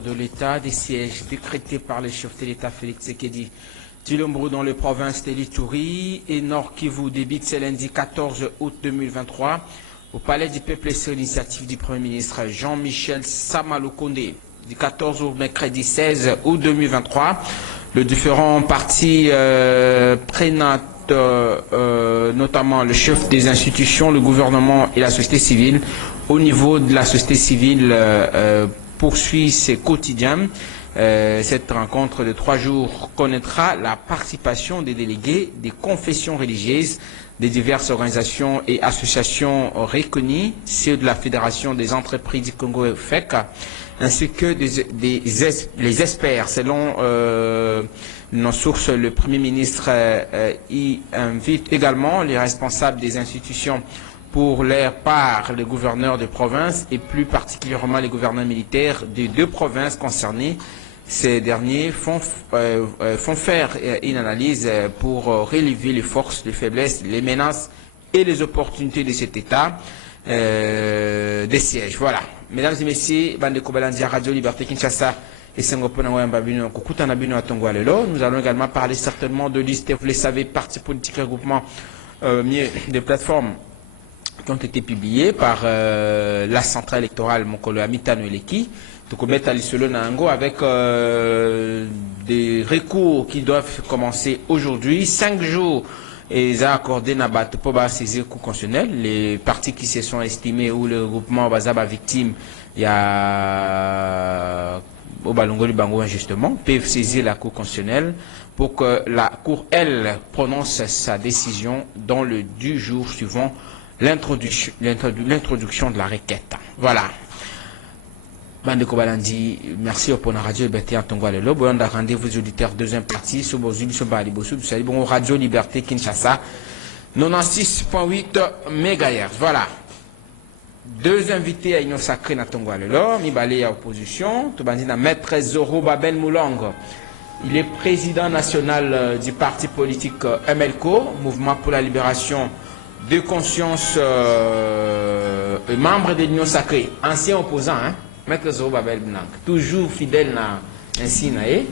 de l'État, des sièges décrétés par le chef de l'État Félix Tshisekedi Tshilombo dans les provinces de l'Ituri et Nord Kivu débute ce lundi 14 août 2023 au Palais du Peuple sur l'initiative du Premier ministre Jean-Michel Sama-Lukonde du 14 au mercredi 16 août 2023. Les différents partis prennent notamment le chef des institutions, le gouvernement et la société civile. Au niveau de la société civile, poursuit ses quotidiens. Cette rencontre de 3 jours connaîtra la participation des délégués des confessions religieuses, des diverses organisations et associations reconnues, ceux de la Fédération des entreprises du Congo FEC, ainsi que les experts. Selon nos sources, le Premier ministre y invite également les responsables des institutions pour leur part les gouverneurs de province et plus particulièrement les gouverneurs militaires des 2 provinces concernées. Ces derniers font faire une analyse pour relever les forces, les faiblesses, les menaces et les opportunités de cet État des sièges. Voilà. Mesdames et messieurs, Bande Kobalandia, Radio Liberté Kinshasa et Sengopona Wambabino, Kukuta Nabino Atongwa Lelo. Nous allons également parler certainement de listes, vous le savez, partis politiques, regroupements, des plateformes qui ont été publiées par la centrale électorale Mokolo Amitano Eleki. Avec des recours qui doivent commencer aujourd'hui, 5 jours, et ils ont accordé Nabat pour saisir cours constitutionnel. Les partis qui se sont estimés ou le regroupement Bazaba victime, il y a au Balongo du Bango injustement, peuvent saisir la cour constitutionnelle pour que la cour, elle, prononce sa décision dans le 10 jours suivant l'introduction de la requête. Voilà. Bande Kobalandi, merci au Pona Radio Liberté Antongwa Lelo. Bon, on a rendez-vous auditeurs deuxième partie, sur Bozul, sur Balibosu, bon, Radio Liberté Kinshasa, 96.8 MHz. Voilà. 2 invités à Union Sacrée Natongwa Lelo, Mibale à opposition, Tobandi na Maître Zoro Babel Moulong. Il est président national du parti politique MLCO, Mouvement pour la Libération de Conscience, membre de l'Union Sacrée, ancien opposant, hein. Maître Zoro Babel Blanc, toujours fidèle à ainsi naé,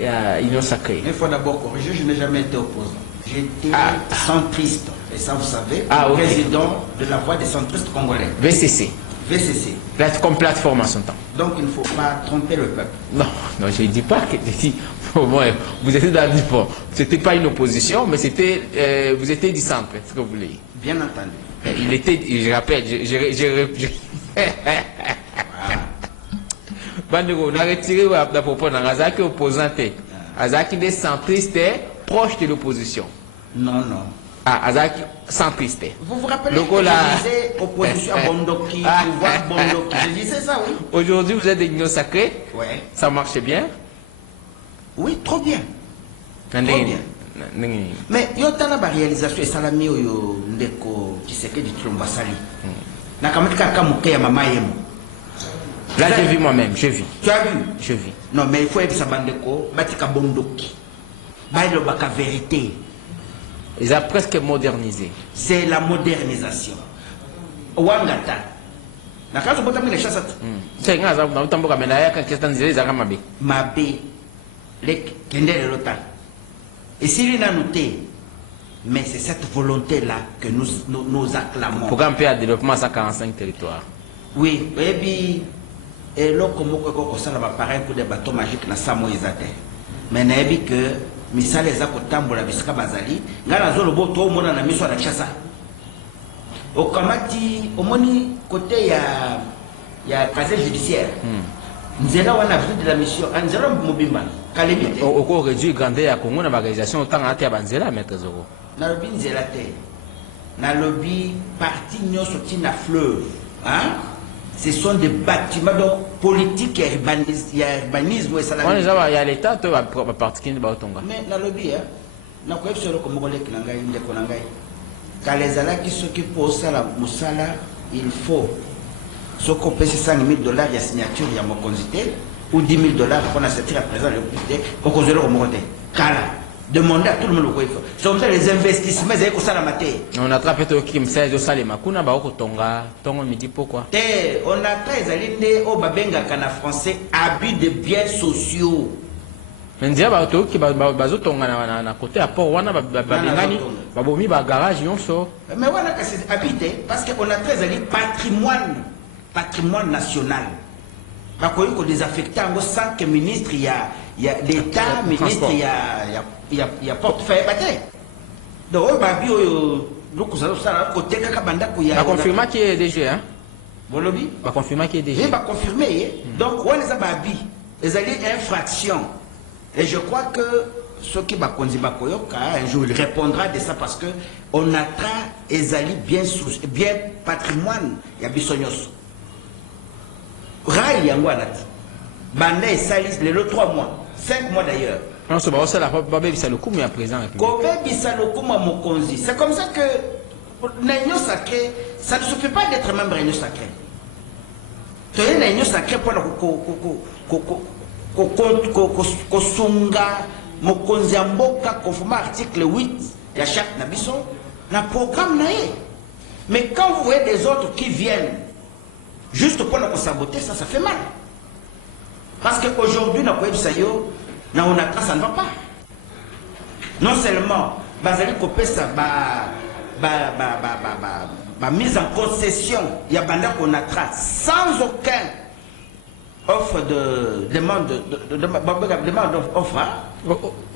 il y a Union Sacrée. Il faut d'abord corriger, je n'ai jamais été opposant. J'étais centriste, et ça vous savez, président de la Voix des centristes congolais. VCC. VCC. Comme plateforme en son temps. Donc il ne faut pas tromper le peuple. Non, non, je ne dis pas que vous étiez dans le c'était pas une opposition, mais c'était vous étiez du centre, ce que vous voulez. Bien entendu. Il était, je rappelle, Bandego, on a retiré la propos dans Azaki opposante. Azaki des centristes proche de l'opposition. Non, non. Ah, Azaki centriste. Vous vous rappelez que je disais opposition à Bondoki, pouvoir Bondoki. Je disais ça, oui. Aujourd'hui, vous êtes des Union Sacrée. Oui. Ça marche bien. Oui, trop bien. Trop bien. Mais il y a une réalisation et salami yo ndeko Tshisekedi Tshilombo sali. Na kamika kamuke ya mama yemo. Là j'ai vu moi-même, je vis. Tu as vu? Je vis. Non mais il faut être sabandeko, batika bondoki. Bailo baka vérité. Ils ont presque modernisé. C'est la modernisation. Wangata. Na kazo bota mile chasa. C'est ngaza na utamboka menaya kan kestan zile za mabe. Mabe. Le kendele lota. Et s'il a noté, mais c'est cette volonté-là que nous acclamons. Pour un peu de développement à 145 territoires. Oui, et puis, et là, comme ça va pareil pour des bateaux magiques dans Samo Isate. Mais il y a que, misale za kotambola bisika bazali, ngana zolo boto au mona na miso na chasa. Au kamati, au moni côté ya casier judiciaire. Nous avons vu de la mission, nous avons Mobimba. Au cours réduit grandeur à Congo, dans l'organisation, autant à Banzela, Maître Zoro. Dans le lobby Nzelate, dans le lobby parti nous sorti na fleuve. Ce sont des bâtiments politiques et urbanisme. Il y a l'État, tu vas partir de Baotonga. Mais dans le lobby, nous avons vu que Congolais qui n'ont quand les alaks qui s'occupent au Moussala, il faut. Ce qu'on paie $5 000, il y a signature, il y a mon ou $10 000 qu'on a sorti à présent le budget, qu'on cause le remonter. Kala. Demander à tout le monde le quoi il faut. C'est comme ça les investissements, ils ont ça la matière. On attrape tout qui me sert de salima. Kuna ba oko tonga, tongo me dit pourquoi. On a très aligné au babenga kana français abus de biens sociaux. Mais ndia ba to ki ba zo tonga na côté à port wana ba bengani ba bomi ba garage yonso. Mais voilà que c'est habité parce que on a très aligné patrimoine national. Ba ko yiko désaffecté en sans que ministre il y a l'État, ministre il y a portefeuille batté. Donc babi donc ça côté kaka banda ko ya. Ba confirmer qui est DG hein. Bolobi ba confirmer qui est DG. Oui, ba confirmer. Donc on les a babi les alliés infraction. Et je crois que ceux qui va un jour il répondra de ça parce que on atteint Ezali bien patrimoine il y a bisognos. Rai yanguanati. Banda et Salis les 3 mois, 5 mois d'ailleurs. Non, c'est pas ça la babé bisaloku mais à présent. Kobe bisaloku mokonzi. C'est comme ça que l'union sacrée, ça ne suffit pas d'être membre de l'union sacrée. Tu es l'union sacrée pour kosunga mokonzi mboka conforme article 8 de chaque nabison na programme naé. Mais quand vous voyez des autres qui viennent juste pour nous saboter, ça fait mal. Parce qu'aujourd'hui, on ça ne va pas. Non seulement Bazali Kopesa mise en concession, il y a qu'on a sans aucun offre de demande d'offre.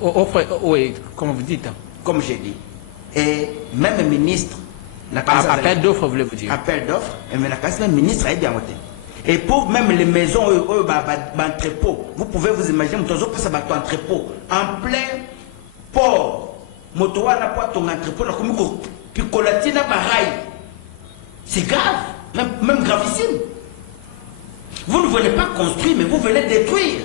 Offre, oui, comme vous dites. Comme j'ai dit. Et même ministre. Appel d'offres, voulez-vous dire? Appel d'offres, mais la classe même ministre a bien voté. Et pour même les maisons, entrepôt, vous pouvez vous imaginer, entrepôt, en plein port, motoa n'a pas ton entrepôt, c'est grave, même gravissime. Vous ne voulez pas construire, mais vous voulez détruire.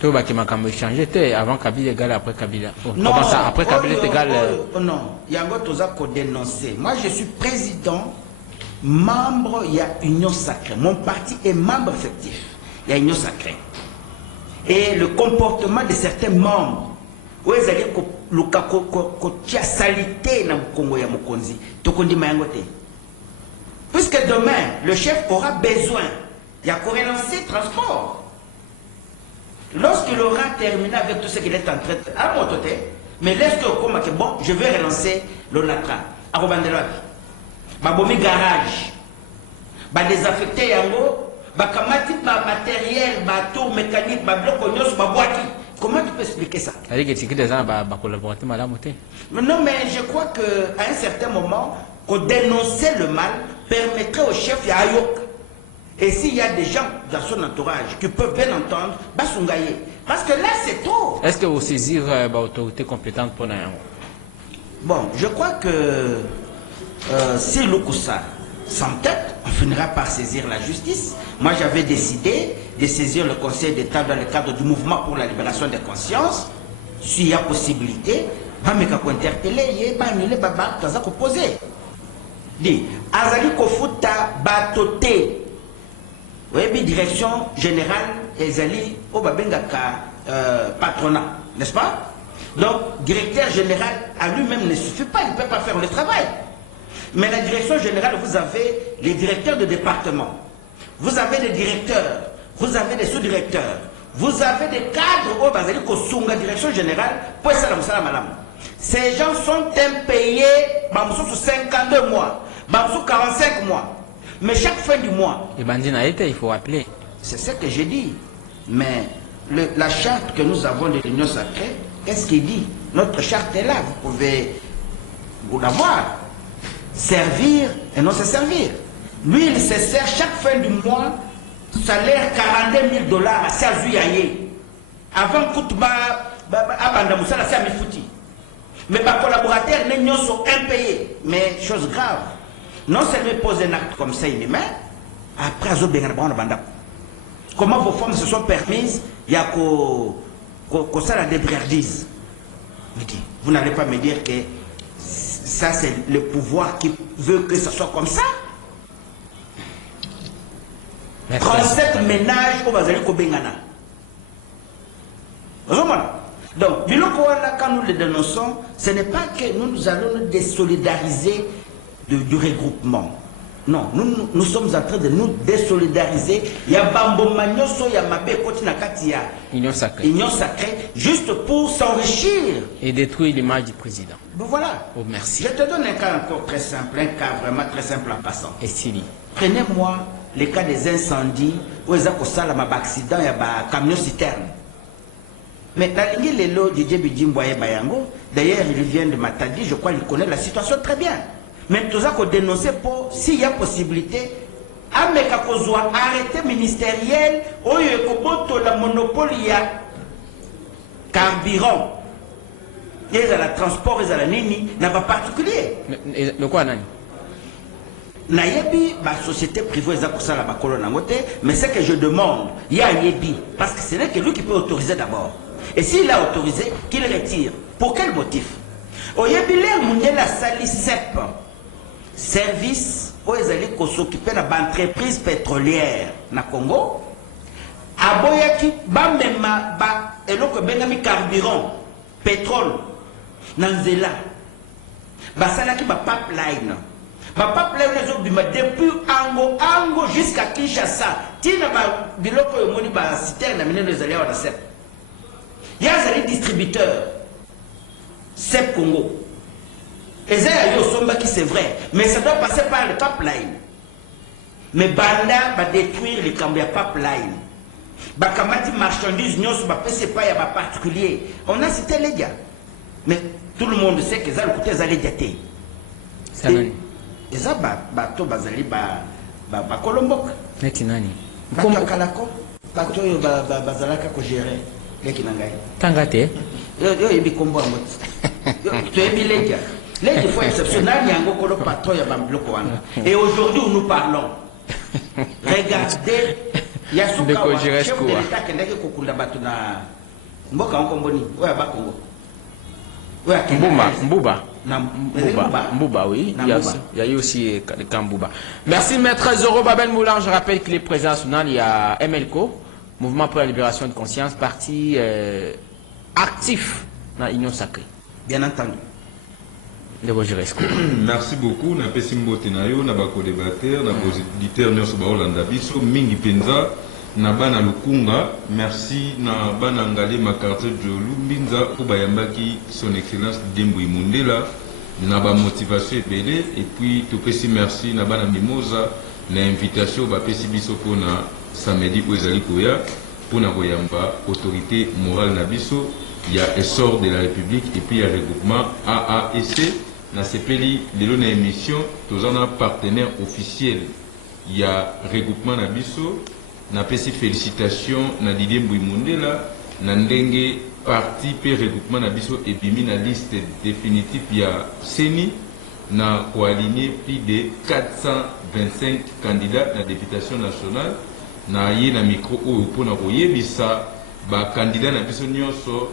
Tout va qui m'a changé avant Kabila égal après Kabila. Non, comment ça après Kabila est égal. Non, il y a un autre dénoncé. Moi je suis président, membre, il y a Union Sacrée. Mon parti est membre effectif. Il y a Union Sacrée. Et le comportement de certains membres, où ils allaient le salité dans le Congo ya Mokonzi, Tokondi Mayangote. Puisque demain, le chef aura besoin, il y a qu'à relancer le transport. Lorsqu'il aura terminé avec tout ce qu'il est en train de à mon côté, mais laisse-le bon, je vais relancer l'ONATRA. À Robandeloabi. Babomi garage. Ba désaffecté yango. Ba kamati ba matériel, ba tour mécanique, ba bloc onyos, ba boîte. Comment tu peux expliquer ça? C'est-à-dire que c'est des gens qui collaborent madame. Non, mais je crois qu'à un certain moment, qu'on dénoncer le mal permettrait au chef Yayok. Et s'il y a des gens dans son entourage qui peuvent bien entendre, parce que là c'est trop. Est-ce que vous saisir l'autorité compétente pour Nayango? Bon, je crois que si Lukusa s'entête, on finira par saisir la justice. Moi j'avais décidé de saisir le Conseil d'État dans le cadre du mouvement pour la libération des consciences. S'il y a possibilité, je vais interpeller, je vais poser. Dit, Azali Kofuta Batote. Oui, direction générale Ezali Obabengaka patronat, n'est-ce pas? Donc, directeur général à lui-même ne suffit pas, il ne peut pas faire le travail. Mais la direction générale, vous avez les directeurs de département, vous avez les directeurs, vous avez les sous-directeurs, vous avez des cadres au Bazali Kosunga, direction générale, pour salam salam madame. Ces gens sont impayés, sous 52 mois, sous 45 mois. Mais chaque fin du mois... Les bandits n'a été, il faut appeler. C'est ce que j'ai dit. Mais la charte que nous avons de l'Union Sacrée, qu'est-ce qu'il dit? Notre charte est là, vous pouvez vous la voir. Servir et non se servir. Lui, il se sert chaque fin du mois, salaire $42 000 à Sazuyaye. Avant Koutba, Abandamoussa, c'est à Mifouti. Mais mes collaborateurs sont impayés. Mais chose grave. Non seulement pose un acte comme ça, il met, après, comment vos femmes se sont permises, il y a que ça la débrouillardise. Vous n'allez pas me dire que ça c'est le pouvoir qui veut que ça soit comme ça. 37 ménages au Bazali Kobengana. Donc, quand nous le dénonçons, ce n'est pas que nous allons nous désolidariser du regroupement. Non, nous sommes en train de nous désolidariser. Il y a Bambo Magnoso, il y a Mabé Kotinakatia. Union sacrée. Union sacrée, juste pour s'enrichir. Et détruire l'image du président. Ben voilà. Oh, merci. Je te donne un cas encore très simple, un cas vraiment très simple en passant. Et Sili. Prenez-moi le cas des incendies où ils ont causé un accident, il y a un camion citerne. Mais la ligne les lots de Djebidjimboye Bayango, d'ailleurs il vient de Matadi, je crois qu'il connaît la situation très bien. Mais tout ça qu'on dénonce pour, s'il y a possibilité, Ameka Kozwa, arrêté ministériel, où il y a le monopole, il y a carburant. Il y a le transport, il y a la nini, n'a pas particulier. Le quoi, Nani? Nayebi, la société privée, mais ce que je demande, il y a Yebi, parce que ce n'est que lui qui peut autoriser d'abord. Et s'il a autorisé, qu'il retire. Pour quel motif? Oyebi, l'air mondial a sali CEP, service, où ils allaient s'occuper de l'entreprise pétrolière na Congo. Aboyaki, Bamema, eloko benami carburant, pétrole, Nanzela, Basalaki, pipeline. Depuis Ango jusqu'à Kinshasa, Tina Biloko Yomoni citerne na les alliés de CEP. Il y a des distributeurs, CEP Congo. Et ça, c'est vrai, mais ça doit passer par le pipeline. Mais Banda va détruire les cambia pipeline. Bakamati marchandises, nous ne pouvons pas y avoir particulier. On a cité les gars. Mais tout le monde sait que ça le côté des gâtés. Et ça, bateau bazali Colombok. Netinani. Bateau Kalako. Bateau bazalaka ko gérer. Tangate. Yo yebi kombo amot. Tu yebi les gars. Les fois exceptionnels, il y a un gros patron ya bambloko wana. Et aujourd'hui où nous parlons, regardez, il y a ce chef de l'État qui est kokunda bato na mboka ngomboni, oya ba Congo. Mbouba, oui. Il y a eu aussi le camp Mbouba. Merci, maître Zoro Babel Moulin. Je rappelle que les présidents nationaux, il y a MLCO, Mouvement pour la libération de conscience, parti actif dans l'Union sacrée. Bien entendu. Merci beaucoup. Na pesimbo tenayo, na bako débatteur, na auditeur nyonso ba Holanda biso mingi penza. Na bana lukunga, merci na bana ngale makarte jolu mbinza ubayambaki son excellence Dembo Imundela na ba motivation ebele et puis tout pesi merci na bana mimosa na invitation ba pesi biso pona samedi ezali koya pona koyamba autorité morale na biso ya essor de la République et puis ya regroupement AAEC na sepeli lelo na émission tozana partenaire officiel ya regroupement na biso. Na pesi félicitations na Didier Mbouimundela na ndenge parti pe regroupement na biso ebimi na liste définitive ya CENI na koaligner plus de 425 candidats na députation nationale na ye na micro oyo pona koyebisa ba candidat na biso nyonso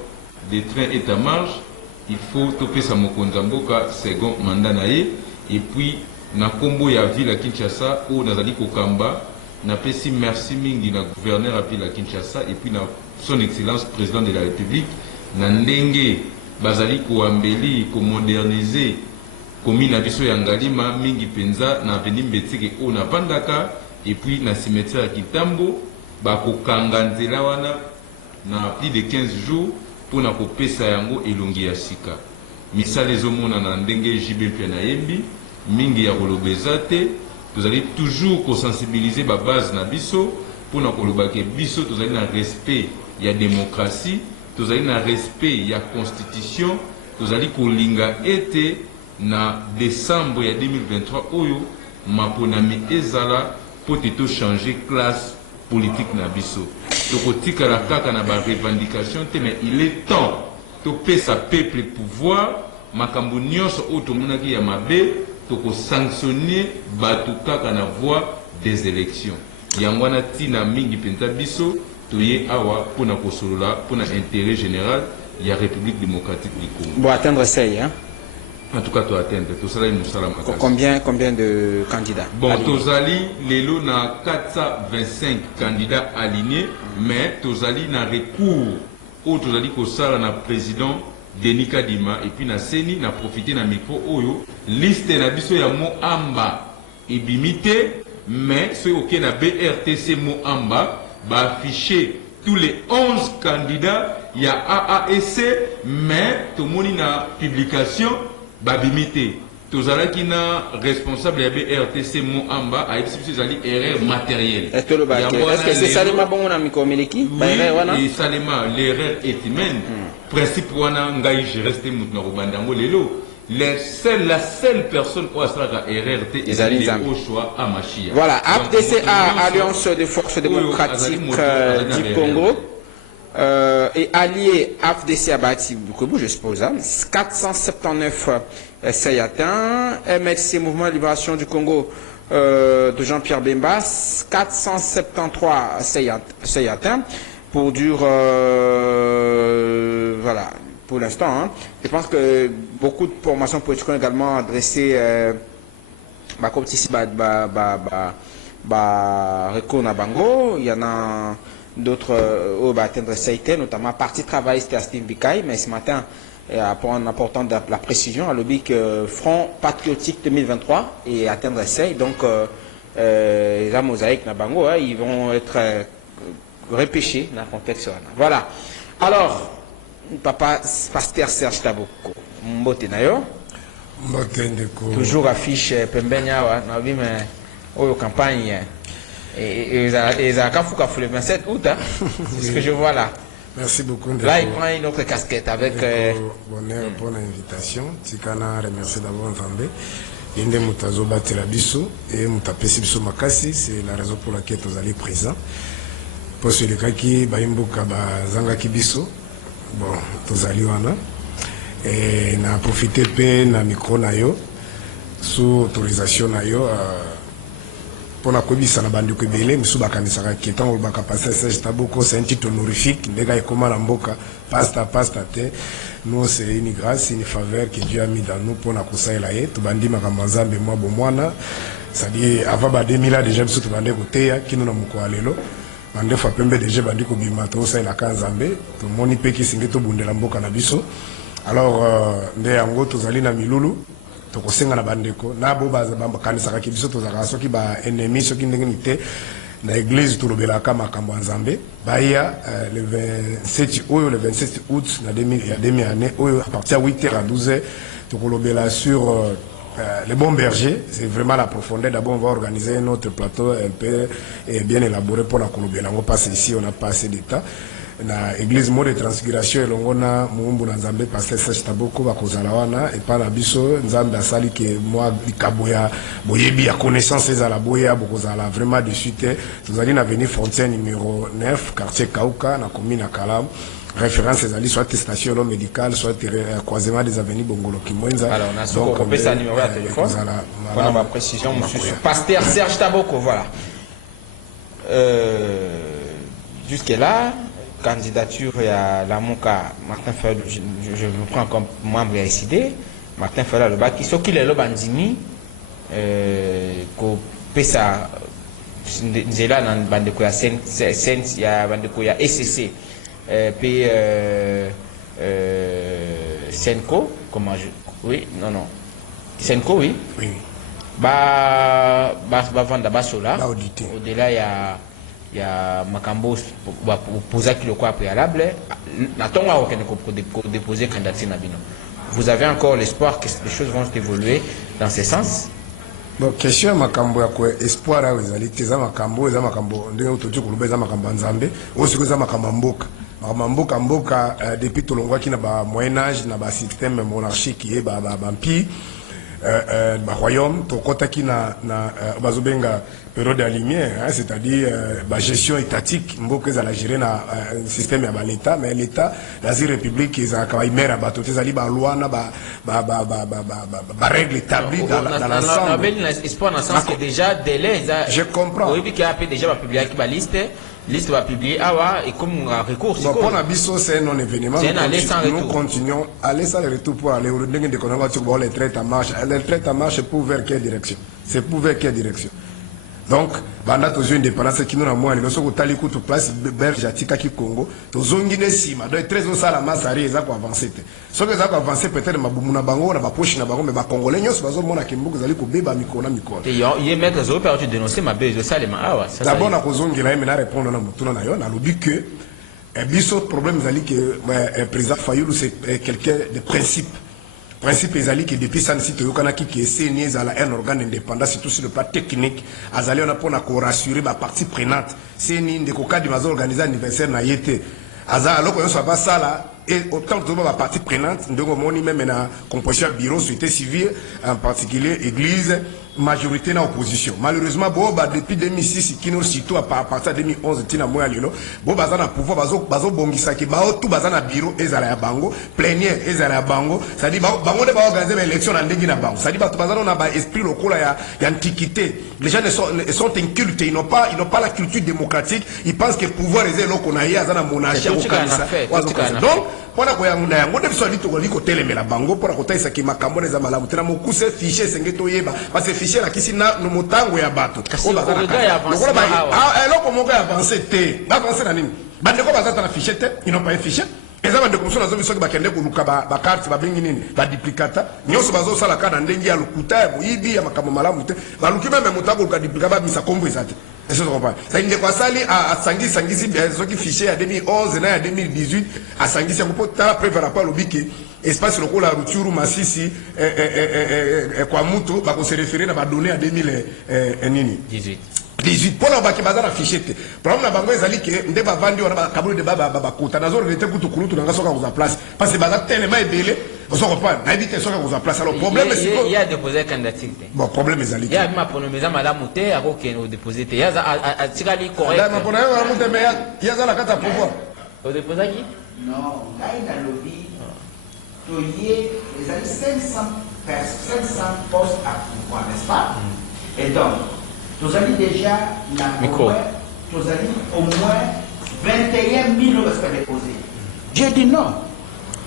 de train et à marche il faut topesa mokonzi mboka second mandat na ye et puis na kombo ya ville à Kinshasa oyo nazali kokamba. Na pesi merci mingi na gouverneur à Ville Kinshasa et puis na son excellence président de la République na ndenge bazali ko ambeli ko moderniser commune na biso ya Ngalima mingi penza na avenue Mbetike o na Pandaka et puis na cimetière Kitambo ba ko kanga nzela wana na plus de 15 jours pour na ko pesa yango elongi ya sika misala ezomona na ndenge jibe pe na yembi mingi ya kolobeza te. Vous allez toujours sensibiliser la base na biso pour que biso vous allez dans respect il y a démocratie vous allez dans respect il y a constitution vous allez kolinga été na décembre 2023 oyo maponami ezala pour te changer classe politique na biso tokotika la kaka na ba revendication mais il est temps to pesa peuple pouvoir makambo nyonso oyo tomonaki ya mabe toko sanctionner batuka kana voie des élections yangwana tina mingi penta biso toye awa pona kosolola pona intérêt général ya République démocratique du Congo. Bon atteindre ça hein. En tout cas to atteindre to sala musala makasi. Combien de candidats? Bon tozali lelo na 425 candidats alignés mais tozali na recours autres allez que ça na président Denis Kadima et puis na seni na profiter na micro oyo liste na biso ya mo amba et bimité mais ceux auxquels na BRTC mo amba va afficher tous les 11 candidats il y a A et C mais tout le monde na publication va bimité tous qui na responsable ya BRTC mo amba a expliqué zali erreur matérielle. Est-ce que c'est ça le bon na mikomiliki? Oui, et Salema l'erreur est humaine. Principe wana ngai je reste mutna robandango lelo. La seule personne qui a fait erreur est au choix à Machia. Voilà, AFDCA, Alliance des forces démocratiques du Congo, et allié AFDCA Bati Bukobu, je suppose, 479 essais atteints, MLC Mouvement de Libération du Congo de Jean-Pierre Bembas, 473 essais atteints, pour dur, voilà. Pour l'instant, hein. Je pense que beaucoup de formations politiques ont également adressé comme ici, Reko Nabango. Il y en a d'autres au atteindre CIT, notamment Parti travailliste à Steve Bikaï, mais ce matin, en apportant de la précision, à l'objet que Front Patriotique 2023 et atteindre CIT. Donc, les mosaïques Nabango, hein, ils vont être repêchés dans le contexte. Voilà. Alors, Papa Pasteur Serge Taboko, Mbote Nayo. Toujours affiche Pembenya, na mais au campagne. Et ça a fait le 27 août, hein. C'est ce que je vois là. Merci beaucoup. Là, il prend une autre casquette avec. Bonheur pour l'invitation. Tikana remercie d'avoir entendu. Inde Mutazo Batelabiso et Mutapesi Biso Makasi, c'est la raison pour laquelle nous allons présents. Pour celui qui Baimboka Zanga Kibiso. Bon, tozali wana et na profité pe na micro na yo sous autorisation na yo pour na kobisa na bandi ko belé misu bakanisaka ketan ou baka passer Serge Taboko, c'est un titre honorifique ndeka ekoma na mboka pasta te nous c'est une grâce, une faveur que Dieu a mis dans nous pour na kosaela ye to bandi makambanzambe mwa bomwana c'est-à-dire avant ba 2000 déjà biso to bande koteya kino na moko alelo bande fois pembe déjà bandi ko bima to sa ila kanzambe to moni pe ki singe to bundela mboka na biso alors nde yango tozali na milulu to kosenga na bandeko na bo baza bamba kanisa ki biso to zaka soki ba ennemi soki ndenge nité na église to lobela ka makambo nzambe baya le 27 août na 2000 année à partir de 8h à 12h to lobela sur les bons bergers, c'est vraiment la profondeur. D'abord, on va organiser notre plateau un peu bien élaboré pour la Colombie. On passe ici, on n'a pas assez d'état. Na église mot de transfiguration et l'ongona muumbu na nzambe pasteur Serge Taboko bakozala wana et pas na biso nzambe asali ke moi likaboya boyebi ya connaissance za la boya bokozala vraiment de suite tozali na avenue Frontière numéro 9 quartier Kauka na commune à Kalam. Référence ezali soit station médicale soit croisement des avenues Bongolo Kimwenza. Alors on a donc on ça numéro de téléphone. On a ma précision monsieur pasteur Serge Taboko, voilà. Jusque là candidature à la Mouka Martin Fayol, je me prends comme membre SID Martin Fayol le baki ce qu'il est le bandimi ko pesa nzela na bande ko ya sense ya bande ko ya SCC puis Senko comment je oui non Senko oui ba vendre basola au-delà il y a Makambo pour poser le quoi préalable n'attendons qu'on déposer candidature na bino. Vous avez encore l'espoir que les choses vont évoluer dans ce sens? Bon, question Makambo ya ko espoir a ezali teza Makambo ndenge otoji kuluba za Makambo nzambe osiko za Makambo mboka depuis tolongwa ki na ba moyen âge na ba système monarchique et ba empire ba royaume to kotaki na bazobenga période de lumière, hein, c'est-à-dire la gestion étatique, mboka za la gérer na système ya l'État, mais l'État la république ils a quand même à bateau les ba loi na ba règles établies dans l'ensemble. On avait l'espoir dans le sens que déjà délai je comprends. Oui, qui a déjà va publier qui va liste va publier et comme un recours c'est pour Nabiso c'est un non événement nous continuons aller sans le retour pour aller au dingue de connaître les traites en marche pour vers quelle direction c'est pour vers quelle direction Donc, banda tozo indépendance qui nous a moins les soko tali kutu place belge atika ki Congo tozongi ne sima donc très au sala masari eza ko avancer te soko eza ko avancer peut-être mabumu na bango na ba poche na bango mais ba congolais nyos bazo mona ke mbuku zali ko beba mikona mikona te ye mettre zo per tu dénoncer ma base ça les awa ça d'abord na kozongi la mais na répondre na mutuna na yo na lobi que biso problème zali que président Fayulu c'est quelqu'un de principe. Principe ezali que depuis ça site yokanaki que CNI ezala un organe indépendant surtout sur le plan technique azali on a pour rassurer ma partie prenante CNI ndeko kadi mazo organiser anniversaire na yete aza alors qu'on soit pas ça là et autant que ma partie prenante ndeko moni même na composition bureau société civile en particulier église majorité na opposition malheureusement boba depuis 2006 kino surtout à partir de 2011 tina moya lelo boba za na pouvoir bazo bongisa ki ba tout baza na bureau ezala ya bango plénière ezala ya bango ça dit bango de ba organiser l'élection na ndenge na bango ça dit ba baza na ba esprit local ya antiquité les gens sont incultes ils n'ont pas la culture démocratique ils pensent que pouvoir est là qu'on a ya za na monarchie au Canada donc pona ko yangunda yango de biso litoko liko telemela bango pona ko taisa ki makambo za malamu tena mokuse fichier sengeto yeba parce que fichier la kisi na no motango ya bato o bazana eloko moko ya avancer te ba avancer na nini bande ko bazata na fichier te ils n'ont pas un fichier eza bande ko sona zo biso ba kende ko luka ba carte ba bengi nini ba duplicata nyoso bazo sala kana ndengi ya lukuta ya boyibi ya makambo malamu te ba luki même motango ka duplicata ba misa kombo ezate. Est-ce que vous comprenez? Ça il ne quoi ça à Sangui ce qui fichier à 2011 et à 2018 à Sangui c'est un peu tard après par rapport au biquet espace le la rupture Massissi quoi muto va se référer à donner à 2018 pour la baki bazana fichier te problème na bango ezali ke ndeba vandi wana ba kabulu de baba kota nazo rete kutu kulutu nga soka za place parce que baza tellement ebele on se reprend na éviter soka za place alors problème c'est il y a déposé candidature bon problème ezali il y a ma pronomisa madame te ako ke no déposer te ya za a tikali correct madame pronomisa madame te mais ya za la carte pouvoir au déposer qui non ngai na lobby to yé les amis 500 postes à pouvoir n'est-ce pas et donc nous avons déjà au moins 21 000 euros à déposer. J'ai dit non.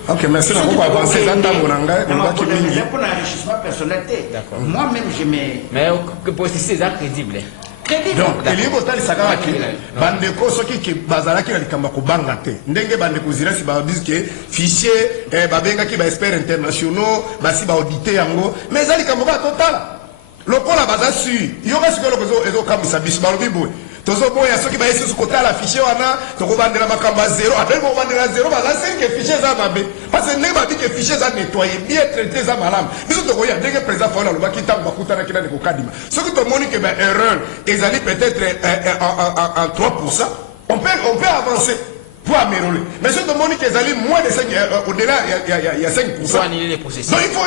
Ok, merci. On va avancer dans pour l'enrichissement personnel. Moi-même, je mets. Mais que processus est crédible. Donc, il y a des gens qui bandeko soki ki bazalaki na likamba ko banga te ndenge bandeko zira si ba disent que fichier babenga ki ba experts internationaux ba si ba auditer yango mais zali kamba total. Lokola baza su yoka siko lokozo ezo kamisa biso balobi boy tozo boya soki ba yesu ko tala fichier wana to ko bandela makamba zéro après ko bandela zéro baza c'est que fichier za mabe parce que ne ba dit que fichier za nettoyer bien traité za malam biso to ko ya dès que président fona lo bakita bakutana kina ne ko kadima soki to moni que ba erreur ezali peut-être en 3% on peut avancer pour améliorer. Mais si on dit qu'ils allaient moins de 5, au-delà, il y a 5%. Il faut annuler les processus. Donc il faut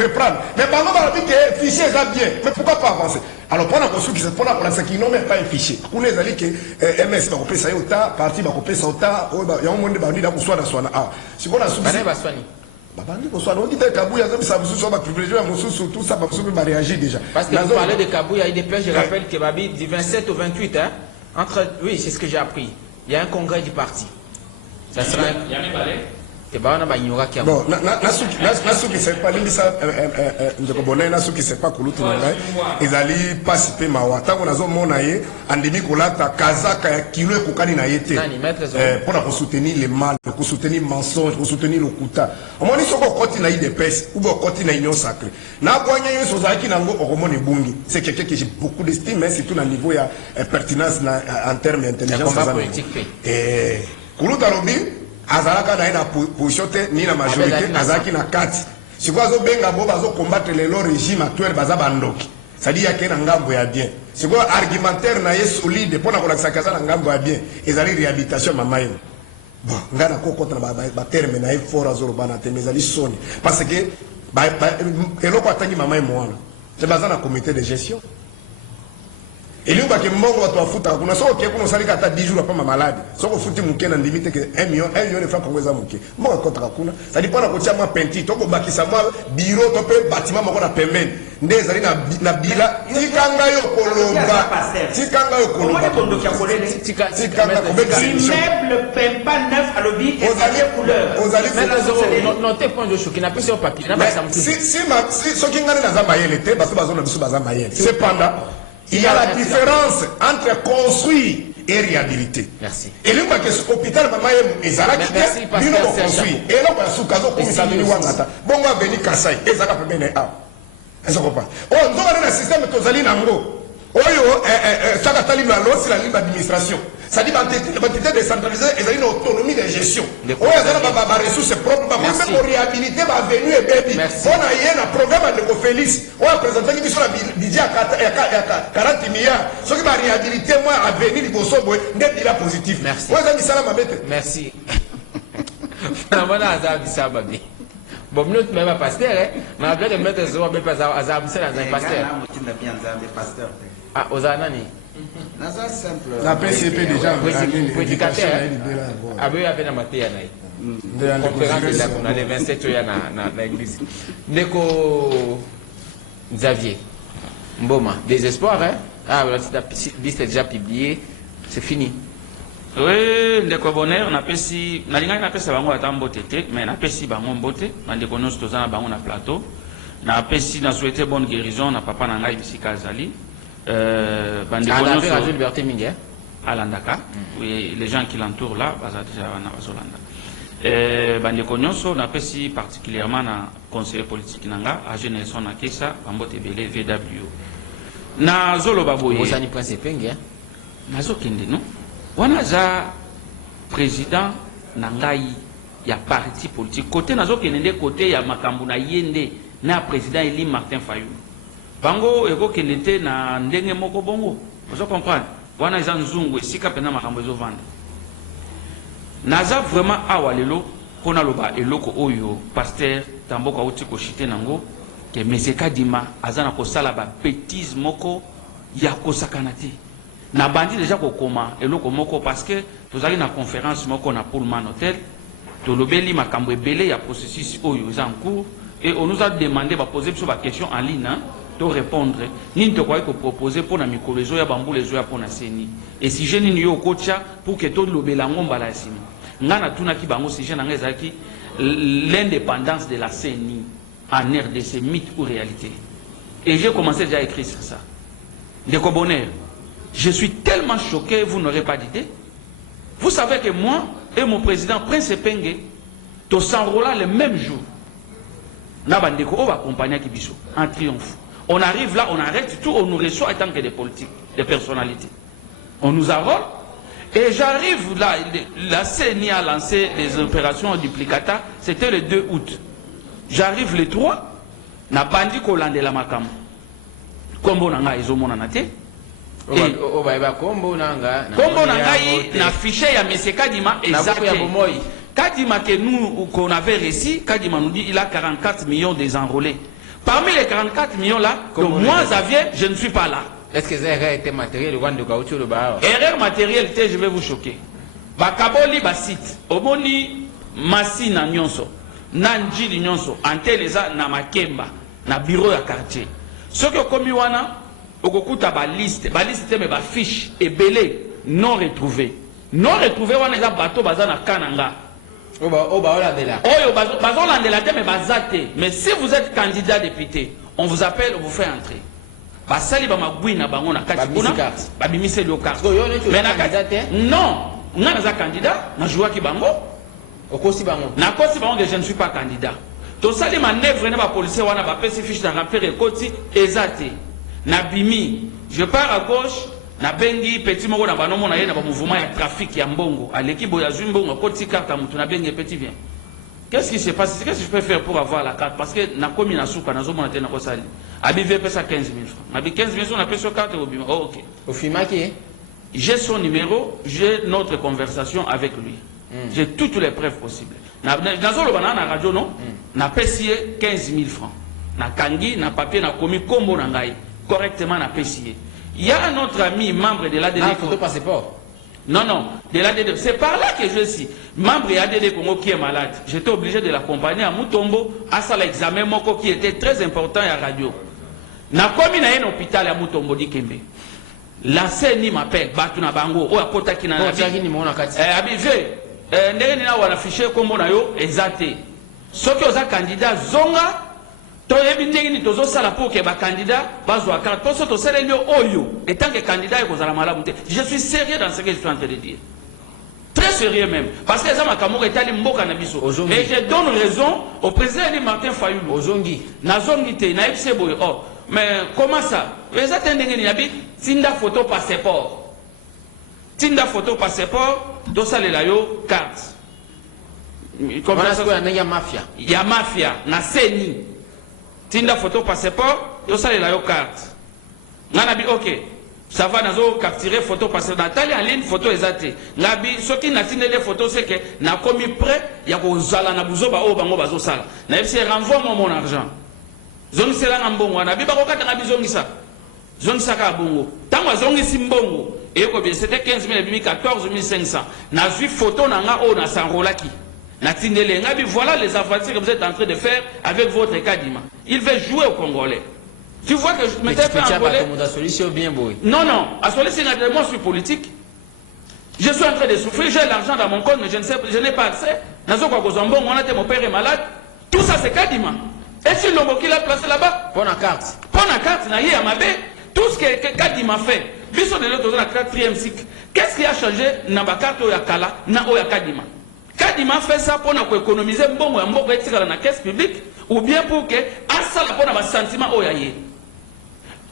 reprendre. Mais par exemple, on dit que le fichier est bien. Mais pourquoi pas avancer? Alors pendant qu'on qui se prend pour ceux qui n'ont même pas un fichier. On les a dit que MS va couper ça au tas, parti va couper ça au tas, il y a un monde de bandits dans le soin. Ah, si on a souci. On dit que Kabouya, ça va privilégier tout ça, va réagir déjà. Parce que vous parlez de Kabouya, il y a des je rappelle que Babi, du 27 au 28, hein, oui, c'est ce que j'ai appris. Il y a un congrès du parti. Ça sera. Il y a même balai. Bon, nasu qui sait pas limisa ndeko bonai nasu qui sait pas kulutu ngai ezali participer mawata on azo mona ye andemi kolata kazaka ya kilo ekokani na yete pour la soutenir les mal pour soutenir mensonge pour soutenir le kuta omoni soko koti na IDPS ou koti na union sacrée na boanya yo sozaki nango okomoni bungi c'est quelqu'un que j'ai beaucoup d'estime mais surtout na niveau ya pertinence en termes d'intelligence et kuluta lobi azalaka na ina position te ni na majorité azaki na kati siko azo benga bo bazo combattre le régime actuel baza bandoki c'est-à-dire yake na ngambo ya bien siko argumentaire na ye solide pona kola sakaza na ngambo ya bien ezali réhabilitation mamayo bon ngana ko kota na ba terme na effort azoro bana te mezali soni parce que eloko atangi mamayo mwana te baza na comité de gestion et lui qui mbongo watu wafuta kuna soko ke kuna salika hata 10 jours pas malade soko futi mukena ndimite ke 1 million de francs congolais muke mbongo kota kuna ça dit pas na kotia ma penti to ko bakisa ma bureau to pe bâtiment moko na pembeni ndezali na bila tikanga yo kolomba tikanga immeuble pempa neuf à l'obi et couleur notez point de choc qui n'a plus sur papier si soki ngani na zamba yele te baso bazona biso bazamba yele cependant Il y a la différence entre construire et réhabiliter. Merci. Et le que l'hôpital maman ezalaki merci, bino ko construire. Et là ba sukazo ko misabini wangata. Bongo aveni Kasai ezaka pemene a. Est-ce qu'on comprend? Oh, nous avons un système tozali nango. Oyo saka tali na losi la libre administration. Ça dit l'entité décentralisée et une autonomie de gestion. Oyo ezala ba ressources propres ba même pour réhabiliter ba venu et baby. On a eu un programme de Félix. On a présenté qui sur la budget à 40 milliards. Ce qui va réhabiliter moi à venir liboso boy net bilan positif. Merci. Moi ça misala mabete. Merci. Voilà azab sababi. Bon, nous même pas pasteur hein. Mais après de mettre ça mais pas azab c'est un pasteur. Ah, Ozanani. C'est simple. La PCP déjà prédicateur. Ah oui, avec la matière là. Conférence là on a les 27 il y a na église. Ndeko Xavier. Mboma, désespoir hein. Ah, la liste est déjà publiée, c'est fini. Oui, ndeko bonheur na pesi na linga na pesa bango atambo tete mais na pesi bango mbote bandeko nyonso tozana bango na plateau na pesi na souhaiter bonne guérison na papa na ngai bisika azali bandeko nyonso Radio Liberté Mingi alandaka oui les gens qui l'entourent là baza déjà na bazolanda bandeko nyonso na pesi particulièrement na conseiller politique nanga a Nelson Akesa bambote belé VW na zolo baboye Osani Prince Penge nazo kende non wana za président na ngai ya parti politique côté nazo kende côté ya makambu na yende na président Eli Martin Fayulu bango eko kende na ndenge moko bongo vous comprenez wana za nzungu esika pena makambu ezo vanda naza vraiment awa lelo pona loba eloko oyo pasteur Tamboka uti ko chite nango ke meseka dima azana ko sala ba bêtise moko ya ko sakanati na bandi déjà kokoma eloko moko parce que tozali na conférence moko na Pullman Hotel tolobeli makambo ebele ya processus oyo en cours et on nous a demandé de poser sur la question en ligne de répondre ni to quoi que proposer pour na mikolo ezo ya bambule ezo ya pona seni et si je ni yo kocha pour que to lobela ngomba la sini ngana tuna ki bango si je na ngezaki l'indépendance de la CENI en RDC mythe ou réalité et j'ai commencé déjà à écrire sur ça de bonheur. Je suis tellement choqué, vous n'aurez pas d'idée. Vous savez que moi et mon président Prince Penge, nous s'enrôlons le même jour. Nabandeko, on va accompagner Kibiso en triomphe. On arrive là, on arrête tout, on nous reçoit en tant que des politiques, des personnalités. On nous enrôle. Et j'arrive là, la CENI a lancé les opérations duplicata, c'était le 2 août. J'arrive le 3, Nabandi Kolande la Makam. Kombo Nanga Izomona Nate. Kombo nanga na fichier ya monsieur Kadima exact. Kadima que nous qu'on avait réussi, Kadima nous dit il a 44 millions désenrôlés. Parmi les 44 millions là, moi Xavier, je ne suis pas là. Est-ce que c'est erreur était matériel ou de caoutchouc le bas? Erreur matérialité, je vais vous choquer. Bakaboli basit, omoni masina nyonso, nanjili nyonso, anteleza na makemba, na bureau ya quartier. Ce que komi wana okokuta ba liste mais ba fiche et belé non retrouvé wana eza bato baza na kananga olandela oyo bazo landela te mais bazate mais si vous êtes candidat député on vous appelle on vous fait entrer basali ba magui na bango na kati kuna ba bimise le carte mais na kati non nga naza candidat na joua ki bango okosi bango na kosi bango que je ne suis pas candidat to sali manœuvre na ba policier wana ba pesi fiche na remplir ekoti ezate na bimi je pars à gauche na bengi petit moko na banomo na ye na ba mouvement ya trafic ya mbongo à l'équipe ya Zumbongo koti carte mutu na bengi petit vient qu'est-ce qui se passe qu'est-ce que je peux faire pour avoir la carte parce que na komi na suka na zomo na te na ko sali abi veut pesa 15 000 francs na bi 15 000 on a pesa carte au bima oh, OK au fimaki j'ai son numéro j'ai notre conversation avec lui j'ai toutes les preuves possibles na zolo bana na radio non na pesier 15 000 francs na kangi na papier na komi kombo na ngai correctement na PCA. Il y a un autre ami, membre de l'ADD. Photo passeport. Non, de l'ADD. C'est par là que je suis. Membre de l'ADD Congo qui est malade. J'étais obligé de l'accompagner à Mutombo, à ça l'examen Moko qui était très important à la radio. Na komi na un hôpital à Mutombo di Kembe. La CENI m'appelle, Batuna Bango, ou à Kota Kinana. Abivé, ndenge na wana fichier kombo na yo, ezate. Ceux qui ont un candidat Zonga, toyebi ndenge ni tozosala pour que bacandidat bazwa carte mposo tosaleli yo oyo etant que candidat ekozala malamu te. Je suis sérieux dans ce que je suis en train de dire, très sérieux même, parce que eza makambo etali mboka na biso. Et je donne raison au président Eli Martin Fayulu. Ozongi nazongi te nayebise boye. Oh mais comment ça eza te ndenge ni yabi tinda photo passeport, tinda photo passeport tosalela yo carte comme ça ya mafia ya mafia na seni tinda photo passeport tosalela yo carte ngana bi ok ça va nazo capturer photo passeport natali en ligne photo ezate ngabi soki natindele photo c'est que na komi prêt ya kozala na buzoba o bango bazosala na yebise renvoie moi mon argent zongisela nga mbongo na bi bakokata nga bizongisa zongisaka bongo tango azongisi mbongo eyoko bien c'était 15 000 et 14 500 nazwi photo na nga o na sanrolaki natindele nga bi voilà les aventures que vous êtes en train de faire avec votre Kadima. Il veut jouer au Congolais. Tu vois que je m'étais fait envoler. Non, non. À ce moment-là, moi je suis politique. Je suis en train de souffrir. J'ai l'argent dans mon compte, mais je n'ai pas accès. Mon père est malade. Tout ça, c'est Kadima. Et si l'homme qui l'a placé là-bas, pour la carte. Pour la carte, tout ce que Kadima fait. Biso de l'autre, la 4e cycle. Qu'est-ce qui a changé dans la carte Oyakala, dans Oyakadima? Kadima fait ça pour économiser mbongo ya mboko etikala na caisse publique ou bien pour que asala pour na sentiment oyaye.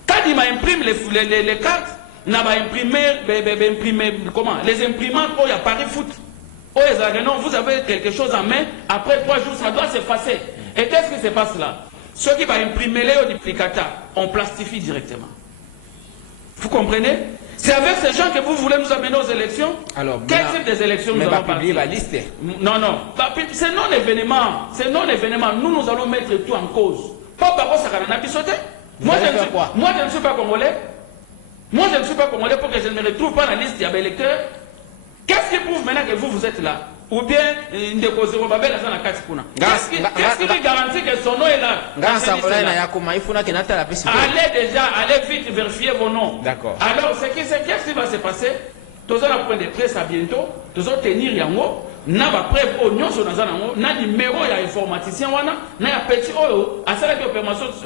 Kadima imprime les cartes, n'a pas imprimer comment les imprimantes au ya Paris Foot. Non, vous avez quelque chose en main, après 3 jours ça doit s'effacer. Et qu'est-ce qui se passe là? Ceux qui vont imprimer les duplicata, on plastifie directement. Vous comprenez? C'est avec ces gens que vous voulez nous amener aux élections. Alors, quel type des élections nous allons publier la liste? Non, non. C'est non-événement. C'est non-événement. Nous allons mettre tout en cause. Moi, je ne suis pas congolais. Moi, je ne suis pas congolais pour que je ne me retrouve pas dans la liste des électeurs. Qu'est-ce qui prouve maintenant que vous êtes là? Ou bien, qu'est-ce qui me garantit que son nom est là? Allez vite vérifier vos noms. D'accord. Alors, qu'est-ce qui va se passer? Tous allons prendre des presse à bientôt, tous allons tenir yango, n'a pas preuve au nion sur n'a numéro il y a informaticien wana, n'a petit oyo, à ça la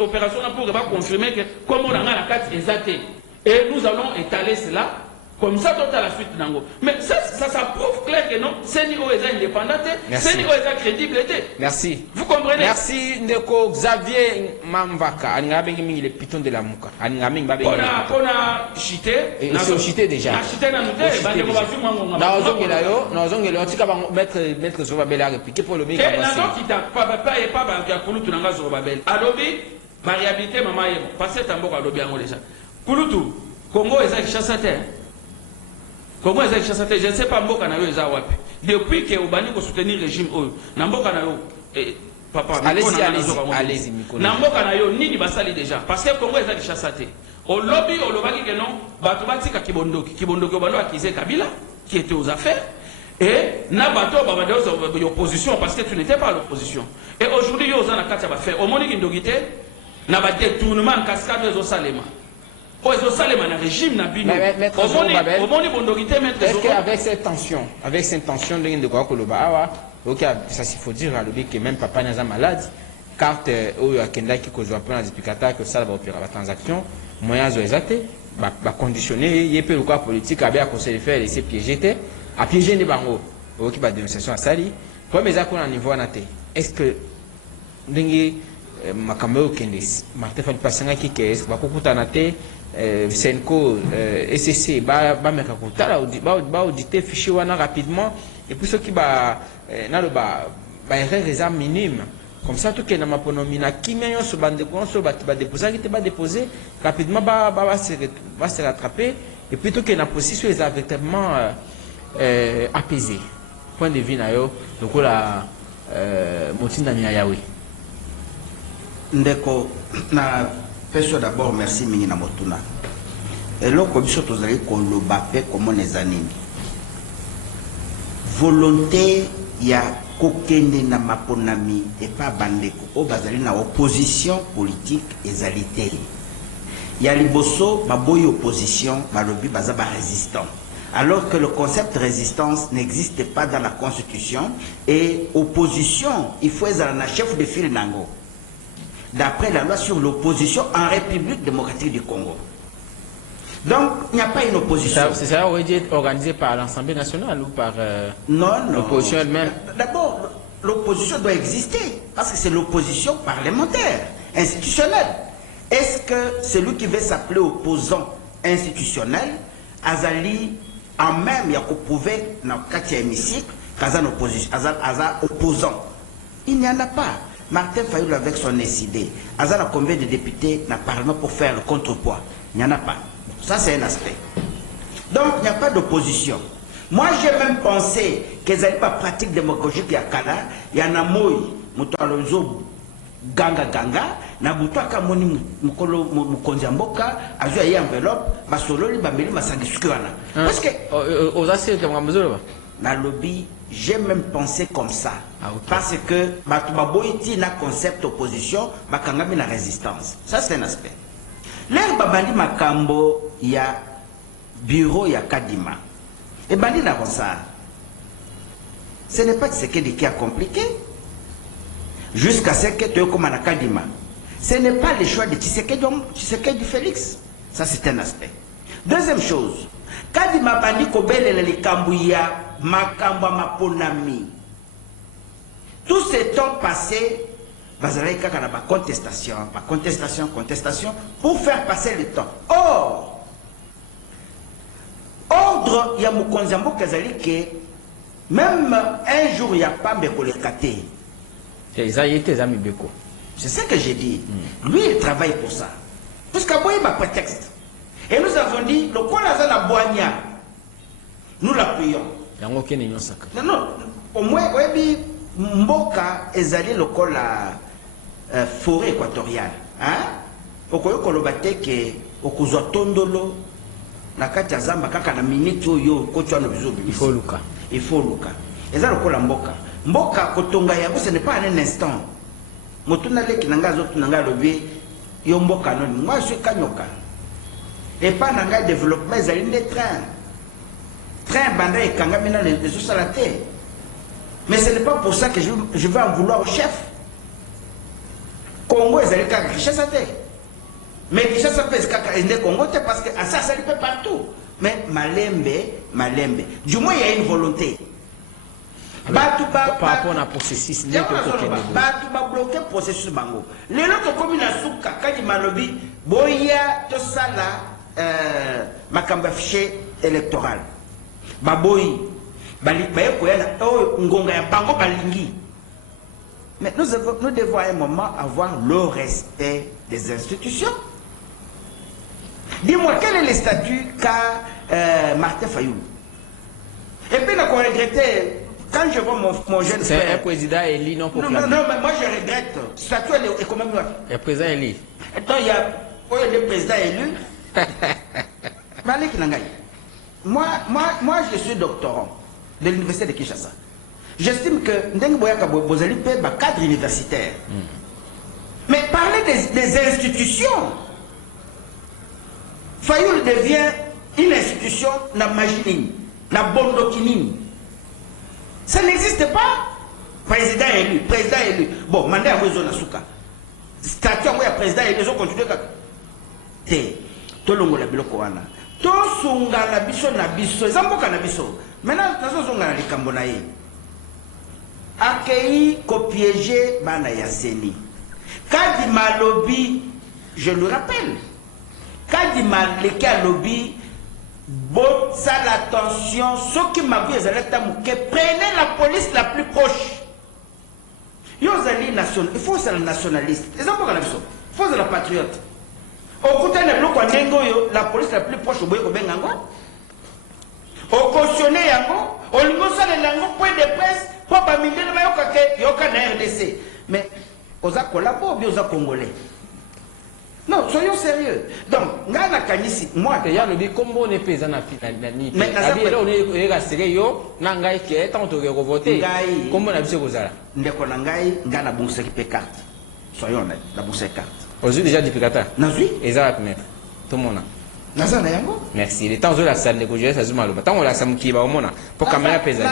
opération pour confirmer que comme on a la carte exacte. Et nous allons étaler cela. Comme ça, tout à la suite d'Ango. Mais ça prouve clair que non, c'est niveau indépendant, c'est niveau crédible. Merci. Vous comprenez? Merci, Ndeko Xavier Mamvaka. On a le piton de la mouka. On a chité. Et c'est chité déjà. Chité dans nous. Maître Zorobabel a répliqué pour le mec. Variabilité, maman, passez tambour à l'obéang déjà. Kouloutou, Congo est chassateur. Comment est-ce que je ne sais pas mboka na yo eza wapi. Depuis que obani ko soutenir régime oyo, na mboka na yo papa, allez-y na mboka na yo nini basali déjà parce que Congo eza chassaté. Au lobby au lobaki que non, bato batika kibondoki obando akize Kabila qui était aux affaires et na bato babado opposition parce que tu n'étais pas à l'opposition. Et aujourd'hui yo za na kati ba faire. Au moni kindogité na ba détournement en cascade aux Salema. Est-ce qu'avec cette tension, de quoi ça il faut dire à l'objet que même papa n'est pas malade, carte ou Kenda qui cause un peu dans les que ça va opérer la transaction, moyens exacts, va conditionner, il y a peu de quoi politique, à bien conseiller de faire laisser piéger, à piéger les banques, qui va dénonciation à Sali, pour mes accords à niveau naté. Est-ce que makambo Kendis, Martin Fali Passanga qui est, va couper naté. Senko SCC meka kutala ba auditer fichier wana rapidement et puis ceux qui erreur est minime comme ça tout que na maponomi na kimia so bande konso ba déposer qui ba déposer rapidement va se rattraper et puis tout que na position est véritablement apaisé point de vue na yo lokola motinda ni yawe ndeko na Peso d'abord merci Minina Motuna. Et là, comme ça, vous allez kolobape comme les années. Volonté, il y a kokende na maponami et pas bandeko. Au bazali na opposition politique et zalité. Il y a liboso, baboy opposition, balobi bazaba résistant. Alors que le concept résistance n'existe pas dans la Constitution et opposition, il faut être un chef de file nango. d'après la loi sur l'opposition en République démocratique du Congo. Donc, il n'y a pas une opposition. C'est ça aurait dû être organisé par l'Assemblée nationale ou par non, l'opposition elle-même? D'abord, l'opposition doit exister, parce que c'est l'opposition parlementaire, institutionnelle. Est-ce que celui qui veut s'appeler opposant institutionnel, Azali, en même, il y a prouvé dans le cas de l'hémicycle, opposant? Il n'y en a pas. Martin Fayoul avec son SID, Azal a combien de députés dans le Parlement pour faire le contrepoids? Il n'y en a pas. Ça, c'est un aspect. Donc, il n'y a pas d'opposition. Moi, j'ai même pensé qu'ils n'avaient pas pratique démagogique il y a Kala, il y en a Moï, Moutoualozo, Ganga Ganga, Nabuto Kamoni Mukonjamboka, Azua y enveloppe, Basololi, Bameli, Masangiskuana. Parce que. Aux assises, comme on dans le lobby, j'ai même pensé comme ça. Ah, okay. Parce que Batubaboiti n'a concept opposition, Bakangami la résistance. Ça, c'est un aspect. L'air Babandi Makambo, il y a bureau, il y a Kadima. Et Bandi n'a pas ça. Ce n'est pas Tshisekedi qui a compliqué. Jusqu'à ce que tu aies comme Kadima. Ce n'est pas le choix de Tshisekedi Félix. Ça, c'est un aspect. Deuxième chose, Kadima Bandi Kobele le Kambouya, Makamba Maponami. Tout ce temps passé, Bazalaïka a une contestation, pour faire passer le temps. Or, ordre, il y a Moukonzambo Kazali que même un jour, il n'y a pas Mbekolekate. C'est ça, il était amis Beko. C'est ce que j'ai dit. Lui, il travaille pour ça. Parce qu'il y a un prétexte. Et nous avons dit, le Kolazana Boigna, nous l'appuyons. Il n'y a aucun union sacrée. Non, au moins, oui, Mboka est allé le col à forêt équatoriale. Okoyo kolobate ke okuzo tondolo na kati ya zamba kaka na minute oyo kochwa no bizobi. Il faut Luka. Il faut Luka. Eza lokola mboka. Mboka kotonga yabo ce n'est pas un instant. Motuna leki nanga zo tunanga lobi yo mboka non. Moi je suis kanyoka. Et pas nanga développement ezali des trains. Train banda et kanga mina les salate. Mais ce n'est pas pour ça que je vais en vouloir au chef. Congo est allé à Kinshasa. Mais Kinshasa peut être Congo parce que ça, ça peut partout. Mais Malembe. Du moins, il y a une volonté. Par rapport à un processus, il y a bloqué le processus. Les autres communes à Souka, quand ils m'ont dit, Boya, tout ça là, Makamba fichier électoral. Baboy, mais nous devons à un moment avoir le respect des institutions. Dis-moi, quel est le statut qu'a Martin Fayoul? Et puis, on a regretté, quand je vois mon jeune frère... C'est un président élu, non pour non, mais moi je regrette. Le statut est quand même... Un président élu. Attends, il y a le président élu. Moi, je suis doctorant de l'université de Kinshasa. J'estime que Ndenge Boyaka Bozali peut être cadre universitaire. Mais parler des institutions, Fayoul devient une institution na Majinine, na Bondokinine. Ça n'existe pas. Président élu. Bon, mandé à Wezo Nasuka. Statut à président élu, ils ont continué. Tolongo la biloko wana. To sunga la biso na biso, ezamboka na biso. Maintenant, nazo sunga na likambo na ye. Accueilli, copiégé, bana yaseni. Kadima lobby, je le rappelle. Kadima leka lobby, bon, ça l'attention, ceux qui m'a vu, prenez la police la plus proche. Yozali national, il faut être nationaliste. Ezamboka na biso, il faut être la patriote. Au côté de l'eau, la police la plus proche au bout de Bengango. Au cautionné yango, au niveau de l'ango, point de presse, pour pas miner le yoka na RDC. Mais, aux a collaboré, aux a congolais. Non, soyons sérieux. Donc, ngana kanisi, moi. Il y a le dit, comme on est paysan à Nani. Mais là, on est rassuré, yo, nangai qui est en train de revoter. Comme on a vu ce que vous avez. Ndeko nangai, ngana bourse qui paie carte. Soyons honnêtes, la bourse carte. Aujourd'hui déjà du Picata. Nazui. Et ça va mettre. Tout le monde. naza na yango. Merci. Le temps où la salle négociée, ça se mal. Tant on la salle qui va au monde pour caméra pesante.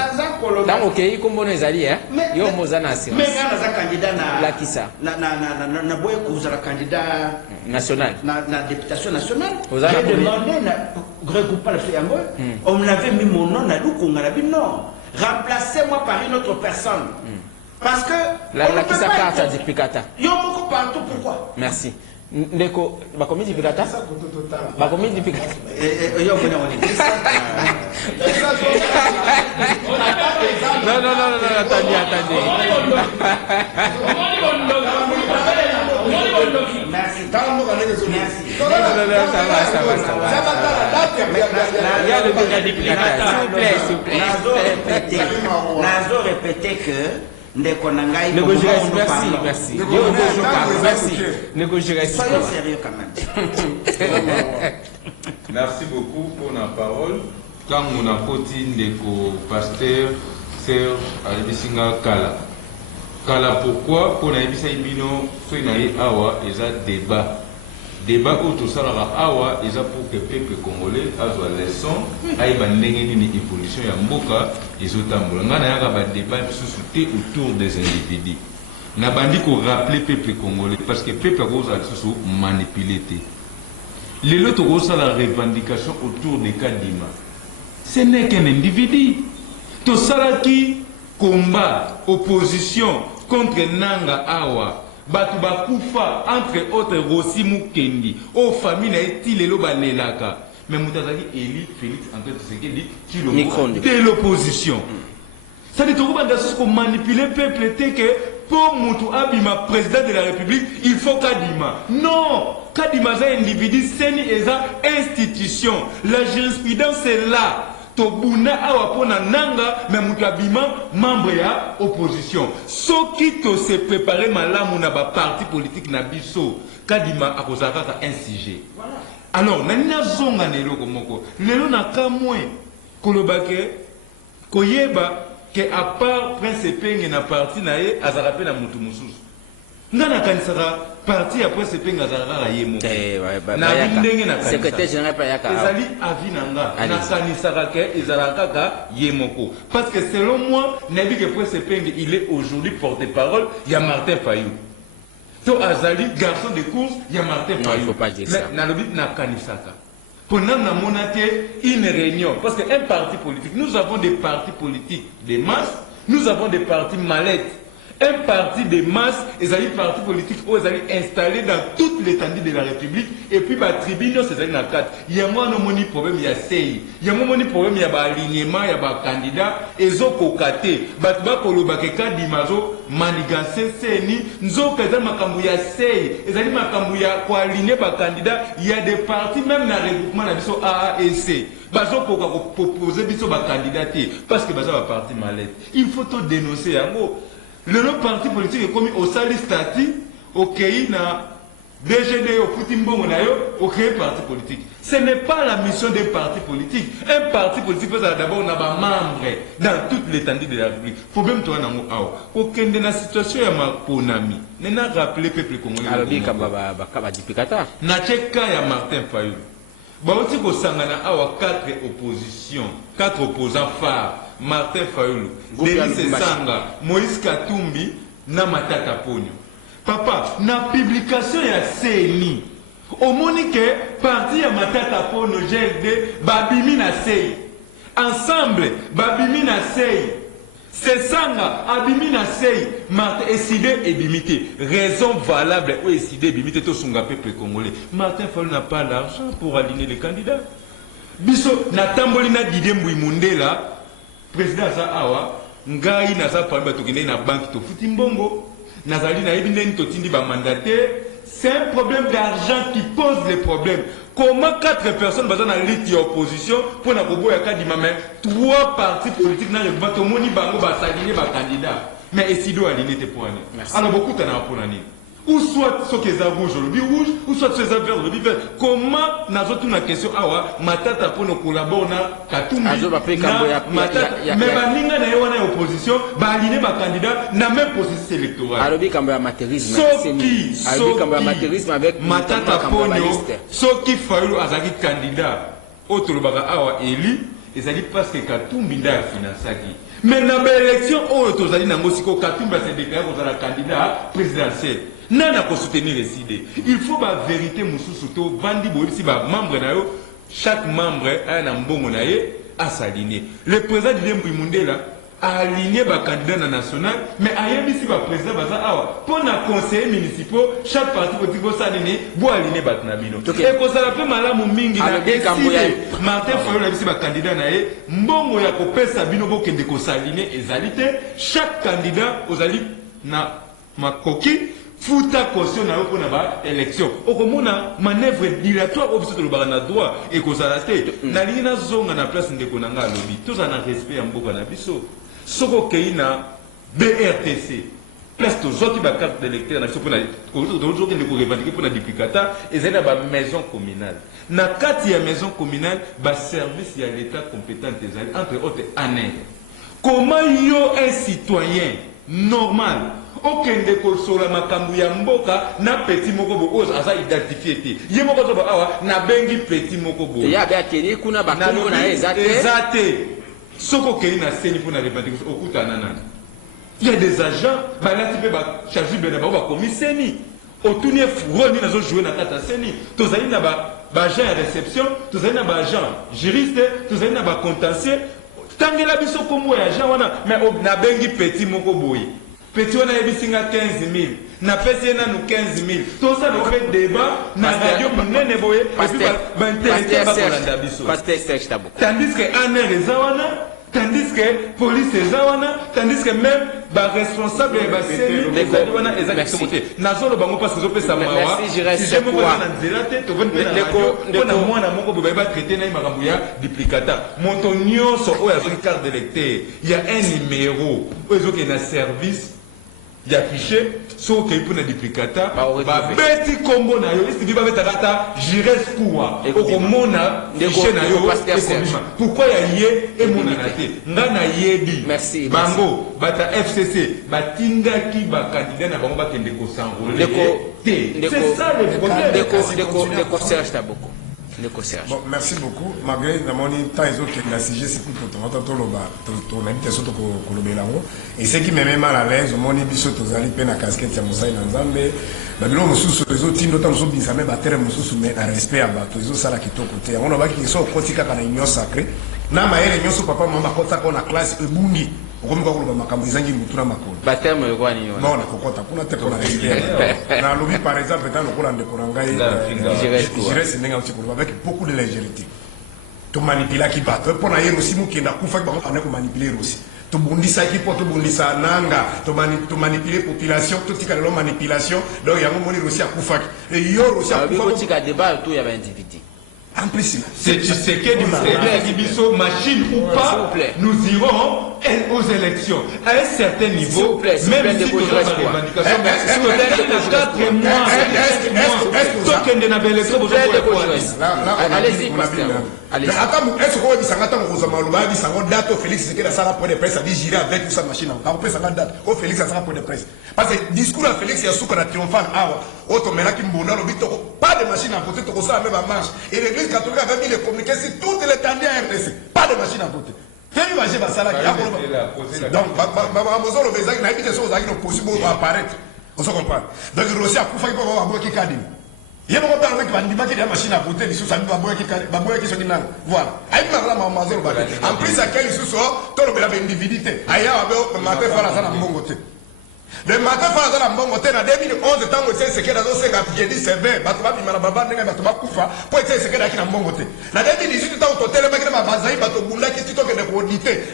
Tant ok, comme on est allé, hein. Yo mozana assurance. Mais quand naza candidat na la kisa. Na boye kuza candidat national. Na députation nationale. J'ai demandé na regroupement le fait yango. On m'avait mis mon nom na lukunga na non. Remplacez-moi par une autre personne. Parce que la kisa carte à diplicata. Yo beaucoup partout pourquoi? Merci. Ndeko, bakomi diplicata? Bakomi diplicata. Yo venez on est. Non, attendez. Merci. Ça va. Il y a le diplicata. S'il vous plaît. Nazo répéter que ndeko nangai merci. Soyons sérieux quand même. Merci beaucoup pour la parole. Quand on a côté ndeko pasteur Serge Alibisinga Kala pourquoi pour na ibisa ibino soit na awa eza débat où tout ça awa eza pour que peuple congolais azwa leçon aiba ndenge nini évolution ya mboka ezotambola ngana yaka ba débat sous autour des individus na bandi ko rappeler peuple congolais parce que peuple cause sous manipuler les autres ont la revendication autour des Kadima. Ce n'est qu'un individu. Tout ça qui combat opposition contre Nanga Awa. Batuba Koufa, entre autres Rossi Mukendi, aux familles est-il le Banelaka. Mais Moutazaki Eli Félix Antoine Tshisekedi qui de l'opposition. Ça dit qu'on manipuler le peuple que pour Moutou Abima, président de la République, il faut Kadima. Non! Kadima est un individu, c'est une institution. La jurisprudence est là. Tobuna awapona nanga mais mutabima membre ya opposition. So qui to se préparer malamu na ba parti politique na biso Kadima akozaka ka un sujet. Alors nana zonga nelo komoko. Lelo na kamwe kolobake koyeba que à part Prince Penge na parti na ye azarape na mutu mususu. Ngana kanisaka parti après ce penga azaraka yemo. Na bindenge na kanisa. Secrétaire général Payaka. Ezali avinanga na kanisaka ke ezalaka ka yemoko. Parce que selon moi, Nabi que Prince Penge il est aujourd'hui porte-parole ya Martin Fayou. To azali garçon de course ya Martin Fayou. Non, il faut pas dire ça. Na lobi na kanisaka. Pendant la monate une réunion parce que un parti politique, nous avons des partis politiques de masse, nous avons des partis mallettes. Un parti de masse, ils allaient partis politiques où ils allaient installer dans toute l'étendue de la République et puis bah tribune c'est dans 4. Il y a moins de problème, il y a CEI. Il y a moins de problème, il y a alignement, il y a candidat et zo kokate. Batba kolobakeka dimazo manigancé CENI, nzo kaza makambu ya CEI. Ils allaient makambu ya ko aligner ba candidat, il y a des partis même dans le regroupement na biso AA et C. Bazo koka proposer biso ba candidaté parce que baza ba parti malade. Il faut tout dénoncer yango. Le parti politique est commis au sali stati, au pays na DGD au Futimbongo au créé parti politique. Ce n'est pas la mission d'un parti politique. Un parti politique peut d'abord on a des membres dans toute l'étendue de la République. Problème toi nango awa. Aucun de la situation ya maponami. N'a rappelé peuple congolais. Alors bien kaba diplicata. Na cheka ya Martin Fayou. Baoti ko sangana awa 4 opposants phares. Martin Fayulu, Denis Sanga, Moïse Katumbi, na Matata Ponyo. Papa, na publication ya CENI, au monique parti ya Matata Ponyo GLD, babimi na CEI. Ensemble, babimi na CEI. Sanga, abimi na CEI, Martin Essidé et Bimité. Raison valable où Essidé et Bimité to sunga peuple congolais. Martin Fayulu n'a pas l'argent pour aligner les candidats. Biso, na tambolina Didier Mbouimundela. Président za awa ngai naza palba tokende na banque to futi mbongo nazali na yebi ndeni totindi ba mandataire. C'est un problème d'argent qui pose les problèmes. Comment 4 personnes basant na liste d'opposition pour na kobo ya kadima mais 3 partis politiques na ba to moni bango ba saligner ba candidat mais Esido aligné te pour année. Alors beaucoup t'en as pour année. ou soit ce qui est rouge, le rouge, ou soit ce qui est vert, le vert. Comment n'a pas une question matata pour nous collaborer Katumbi matata mais baninga na yewana opposition ba aligner ba candidat na même processus électoral. Alobi kamba amateurisme. Alobi kamba amateurisme avec matata ponyo soki Fayulu azaki candidat otolobaka awa eli ezali parce que Katumbi nda finansaki. Mais dans l'élection oyo tozali nango siko Katumbi s'est déclaré comme candidat présidentiel. Nana ko soutenir les idées. Il faut la vérité mususu to vandi bo si ba membre na yo chaque membre a un mbongo na ye à s'aligner. Le président de Mundela a aligné ba candidat national mais ayebi si ba président baza awa pour na conseiller municipaux chaque parti politique ko s'aligner bo aligner ba nabino. Et ko ça la malamu mingi na Martin Fayulu si ba candidat na ye mbongo ya ko pesa bino bo kende ko s'aligner ezalité chaque candidat ozali na makoki futa caution na yoko na ba élection okomona manœuvre dilatoire au biso le na droit et ko salate na lina zonga na place ndeko na nga lobi tous en respect ya mboka na biso soko keina BRTC place to zoti ba carte d'électeur na biso pona ko zoki ndeko revendiquer pona duplicata ezena ba maison communale na kati ya maison communale ba service ya l'état compétent ezali entre autres années. Comment yo un citoyen normal okende kosola makambu ya mboka na petit moko bo aza identifié te ye moko to awa na bengi petit moko bo ya ba kene kuna ba kombo na ezate soko kene na seni pour na revendiquer okuta nana. Il y a des agents balati pe ba chargé bena ba commissaire otuni furoni nazo jouer na kata seni tozali na ba agent ya réception tozali na ba agent juriste tozali na ba contentieux tangela biso kombo ya agent wana mais na bengi petit moko boye. Petit on a ebisinga 15 000 na pesi na nous 15 000 tout ça nous fait débat na radio munene boye et puis ba intéressé ba kolanda biso tandis que aner ezawana tandis que police ezawana tandis que même ba responsable ba seni ezawana exactement nazolo bango parce que zo pesa mawa si je me vois na nzela te to vendre na radio na mwana moko bo ba traiter na makambo ya duplicata monto nyonso oyo azo carte d'électeur il y a un numéro oyo qui est na service il y a affiché so que pour na duplicata ba beti kombo na yo isi ba betakata jires kuwa okomona fichier na yo pourquoi ya ye e mona na te ngana yebi bango bata FCC batingaki ba candidat na bango ba kende ko s'enrôler c'est ça le problème de Serge Taboko. Bon, merci beaucoup. Malgré la temps ils ont la CG c'est pour ton invitation pour le Bélango. Et ce qui me met mal à l'aise, mon émission tozali pe na casquette ya Moussaï Nzambe. Babilo mususu les autres tindo tant zobi ça me battre mususu mais na respect à bato ils ont ça la kitoko te. On a qui sont kotika kana union sacrée. Na maere nyoso papa mama kota ko na classe ebungi. Okomi kwa kuloba makambo izangi mutuna makolo. Baptême kwa nini wana? Non, na kokota kuna te kuna respect. Na lobi par exemple dans le Coran de Korangai, j'irai sinenga uchikolo avec beaucoup de légèreté. To manipuler qui bat. Pour na yero simu ki na kufa ba on ko manipuler aussi. To bundisa ki po to bundisa nanga, to manipuler population, to tika lo manipulation. Donc yango moni aussi akufa. Et yo aussi akufa. Ko tika débat tout ya ba individu. En plus, c'est tu sais que du machine ou pas, nous irons aux élections à un certain niveau, même si nous avons des revendications. Allez-y, allez-y. Est-ce qu'on dit ça quand on dit ça on date au Félix c'est que la salle pour des presse a dit j'irai avec sa machine on peut ça date au Félix ça sera pour des presse parce que discours à Félix il y a souka na triomphal awa auto mena ki mbona lo bito pas de machine à voter to ça même en marche et l'église catholique avait mis les communiqués sur toute l'étendue à RDC pas de machine à voter fais imaginer ba sala qui donc ba mozo le vezaki na habite so zaki no possible apparaître on se comprend donc Rossi a kufa ko ba boki kadi il y a beaucoup de gens qui ont des machines à voter, ils sont qui sont là. Voilà. En plus, à quel sous tout le monde a une divinité. Ailleurs, le matin, il faut la mbongote. Le matin, il faut la mbongote. En 2011, tant que c'est que j'ai dit c'est vrai, il m'a pour essayer ce qu'il y a mbongote. En 2018, tant que tu as ma bazaï, tu as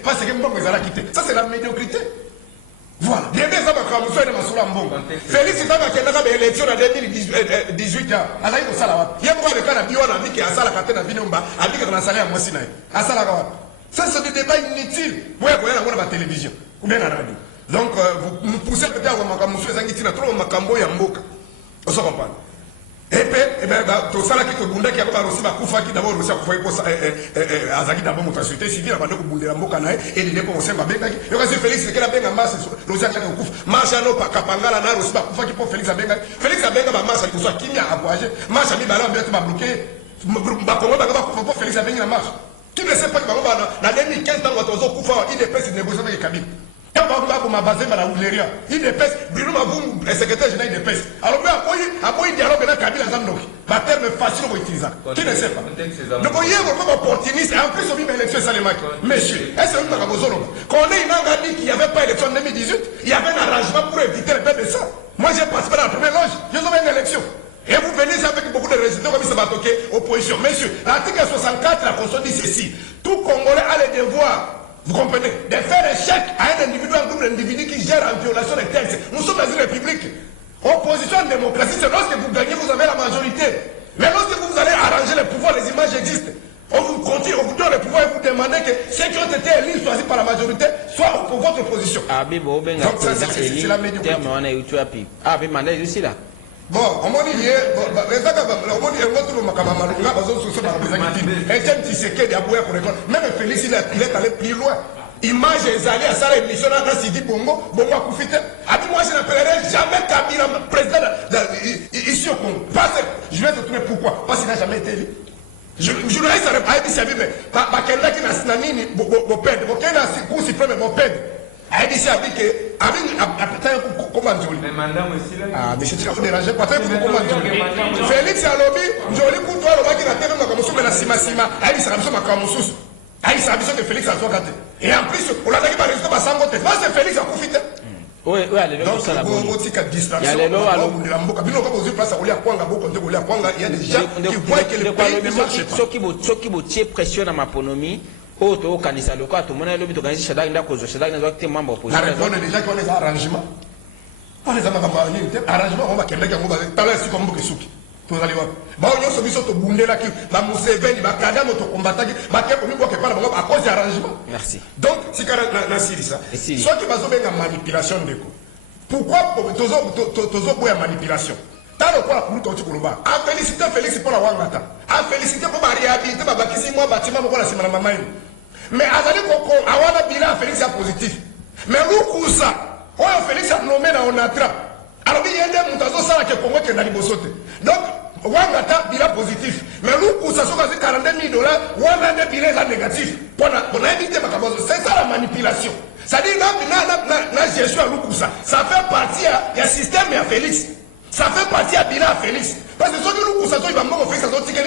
parce que mbongo est à la quitter. Ça, c'est la médiocrité. Voilà. Félix est dans l'élection en 2018 ans. Alors, il faut ça. Il y a beaucoup de cas de Bion qui a ça la catena Binomba, a dit que dans la salle à Mossina. Ça, c'est des débats inutiles. Vous voyez, on a la télévision ou bien la radio. Donc, vous poussez peut-être à Makamoussou et Zangitina, trop Makambo et Mboka. On se comprend. Et puis, tout ça là qui te bunda qui a aussi ma koufa qui d'abord aussi a koufa pour Azaki d'abord mon société civile avant de bounder la moka nae et de commencer ma benga qui le reste Félix qui la benga masse Rosia qui koufa marche no pa kapangala na aussi ma koufa qui pour Félix benga ma marche qui soit qui a encouragé marche mi bala bien ma bloqué ba comment ba pour Félix benga la marche qui ne sait pas que ba na 2015 dans votre koufa il dépêche de négocier avec Kabila. Quand on m'a basé dans la Ouléria, il dépêche, Bruno Mavoum, le secrétaire général, il dépêche. Alors, après, il dialogue avec Kabila Zamdok. Ma terme facile pour utiliser. Qui ne sait pas. Donc, il y a vraiment opportuniste. Et en plus, on vit une élection Salemaki. Messieurs, est-ce que vous avez besoin qu'on ait une dit qu'il n'y avait pas d'élection en 2018, il y avait un arrangement pour éviter le peuple de ça. Moi, j'ai participé dans la première loge. J'ai eu une élection. Et vous venez avec beaucoup de résultats comme ça va toquer opposition. Messieurs, l'article 64 de la Constitution dit ceci. Tout Congolais a le devoir. Vous comprenez? De faire échec à un individu, un groupe d'individus qui gère en violation des textes. Nous sommes dans une république. Opposition en démocratie, c'est lorsque vous gagnez, vous avez la majorité. Mais lorsque vous allez arranger les pouvoirs, les images existent. On vous continue, on vous donne le pouvoir et vous demandez que ceux qui ont été élus, choisis par la majorité, soient pour votre opposition. Donc ça, c'est la médiocrité. Bon, on m'a dit hier, même Félix, il est allé plus loin. Image est allée à ça, l'émission dans Sidi Bongo, Bongo a profité. Moi, je n'appellerai jamais Kabila président ici au Congo. Je vais te trouver pourquoi. Parce qu'il n'a jamais été élu. Journaliste a dit ça, mais Bakenda qui n'a nini, mon père, mon père, mon père, mon père. Elle dit ça, que mais c'est très dérangé. Félix a lobby, joli pour toi, le qui n'a pas comme ça, mais la sima. Elle dit ça, ma camusous. Elle dit ça, que Félix a fait. Et en plus, on l'a dit par résultat, ça va moi, c'est Félix a profité. Oui, allez, donc, il y a des gens qui voient que le pays ne marche pas. Ceux qui vont pression dans ma ponomie, auto kanisa loko atumona lobi tokanisi shadak ndako zo shadak nazo te membre opposition. La réponse est déjà qu'on les arrangements. On les a arrangement on va kenda ki ngoba tala si comme bokesuki. To zali wa. Ba onyo so biso to bundela ki ba Museveni ba kada moto combataki ba ke ko miko ke para ba à cause du arrangement. Merci. Donc si kana na sirisa. Soit que bazo benga manipulation ndeko. Pourquoi tozo boya manipulation? Talo kwa kuruto chikuluba. A féliciter Félix pour la wangata. A féliciter pour la réhabiliter ba bakisi moi bâtiment ko la simana mama. Mais azali koko awana bilan Félix est positif. Mais lukusa oyo Félix a nommé na onatra. Alors il y a des mutazo sala ke Congo ke na libosote. Donc wangata bilan positif. Mais lukusa soka zi $42,000 wana de bilan négatif. Pour éviter makabozo, c'est ça la manipulation. Ça dit na gestion à lukusa. Ça fait partie du système à Félix. Ça fait partie à bilan à Félix. Parce que ceux qui lukusa so ibambo Félix ça sorti que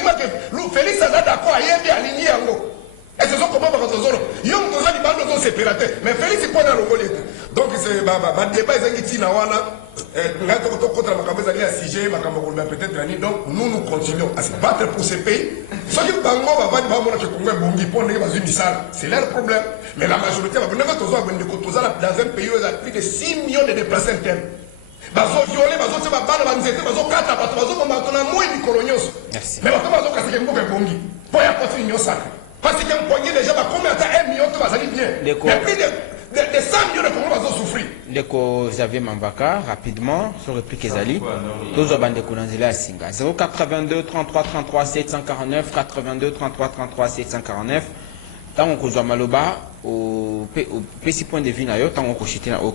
Félix ça d'accord ayebi aligné yango. Et ce sont comment votre zone. Yom toza di bando sont séparateurs. Mais Félix il pona longolé. Donc c'est ba débat ezangi na wana ngato to contre makambo ali à CG makambo ko peut-être ani donc nous continuons à se battre pour ce pays. Ceux qui bango va ba mona que Congo bongi pona ba zumisala. C'est leur problème. Mais la majorité va venir toza bende ko toza dans un pays où il y a plus de 6 millions de déplacés internes. Bazo violé bazo te ba bana banzete bazo kata bato bazo komba tona moi di kolonioso. Mais bato bazo kasike mboka bongi. Po ya kofi nyosaka. Parce que poignet déjà va combien de temps 1 million de vas bien. Il y a plus de 100 millions de Congolais qui souffrir. Ndeko Xavier Mambaka rapidement sur réplique Ezali. Tous au bande kunanzela singa 082 33 33 749 82 33 33 749. Tant qu'on kozwa maloba au petit point de vue na yo tant qu'on kochite na au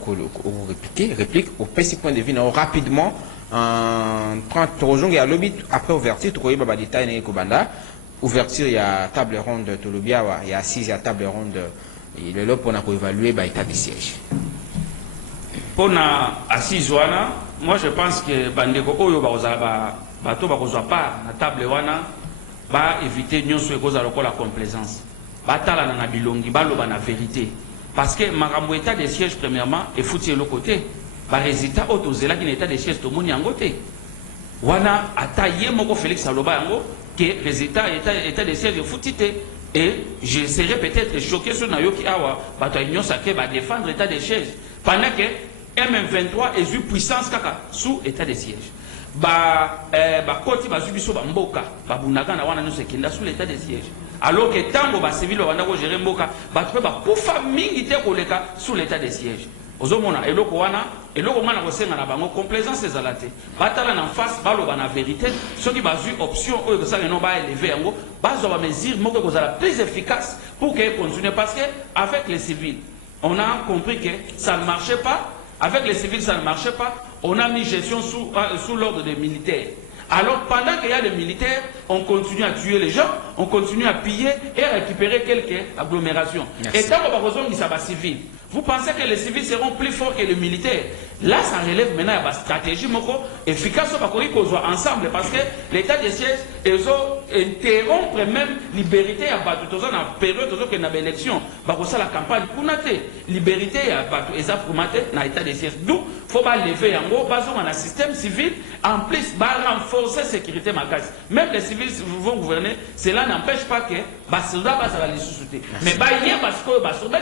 réplique au petit point de vue na rapidement en 30 jours ya lobby après ouverture to koyeba ba détail na ekobanda. Ouverture, il y a table ronde de Tolobia, il y a assise, il y a table ronde. Il est là pour évaluer l'état de siège. Pour assise, moi je pense que Bandeko Oyo bato pas na table wana va éviter nous ce cause la complaisance. Batala na bilongi baloba na vérité. Parce que makambo état de siège premièrement est foutu de l'autre côté. Ba résultat autozela qui état de siège to moni angote. Wana ataye moko Félix aloba yango que résultat état de siège foutité et je serais peut-être choqué sur Nayoki Awa bato union sacré va défendre état de siège pendant que M23 est eu puissance kaka sous état de siège koti bazubiso ba mboka babunaka na wana nyonso ekenda sous l'état de siège alors que tango ba civil banda ko gérer mboka bato ba kufa mingi te koleka sous l'état de siège ozomona eloko wana eloko ngana kosenga na bango complaisance ezalate batala na face baloba na vérité soki bazwi option oyo kosala no ba élever yango bazwa ba mesure moko kozala plus efficace pour que continuer parce que avec les civils on a compris que ça ne marchait pas avec les civils ça ne marchait pas on a mis gestion sous l'ordre des militaires. Alors pendant qu'il y a des militaires, on continue à tuer les gens, on continue à piller et à récupérer quelques agglomérations. Merci. Et tant que ça va civil, vous pensez que les civils seront plus forts que les militaires? Là, ça relève maintenant à la stratégie efficace ensemble parce que l'état de siège interrompre même liberté à battre dans la période où il y a élection. La campagne pour liberté à battre et ça pour dans l'état de siège. D'où il faut lever en gros, dans un système civil, en plus, renforcer la sécurité. Même les civils vont gouverner, cela n'empêche pas que les soldats vont les sous-souter. Mais il y a parce que les soldats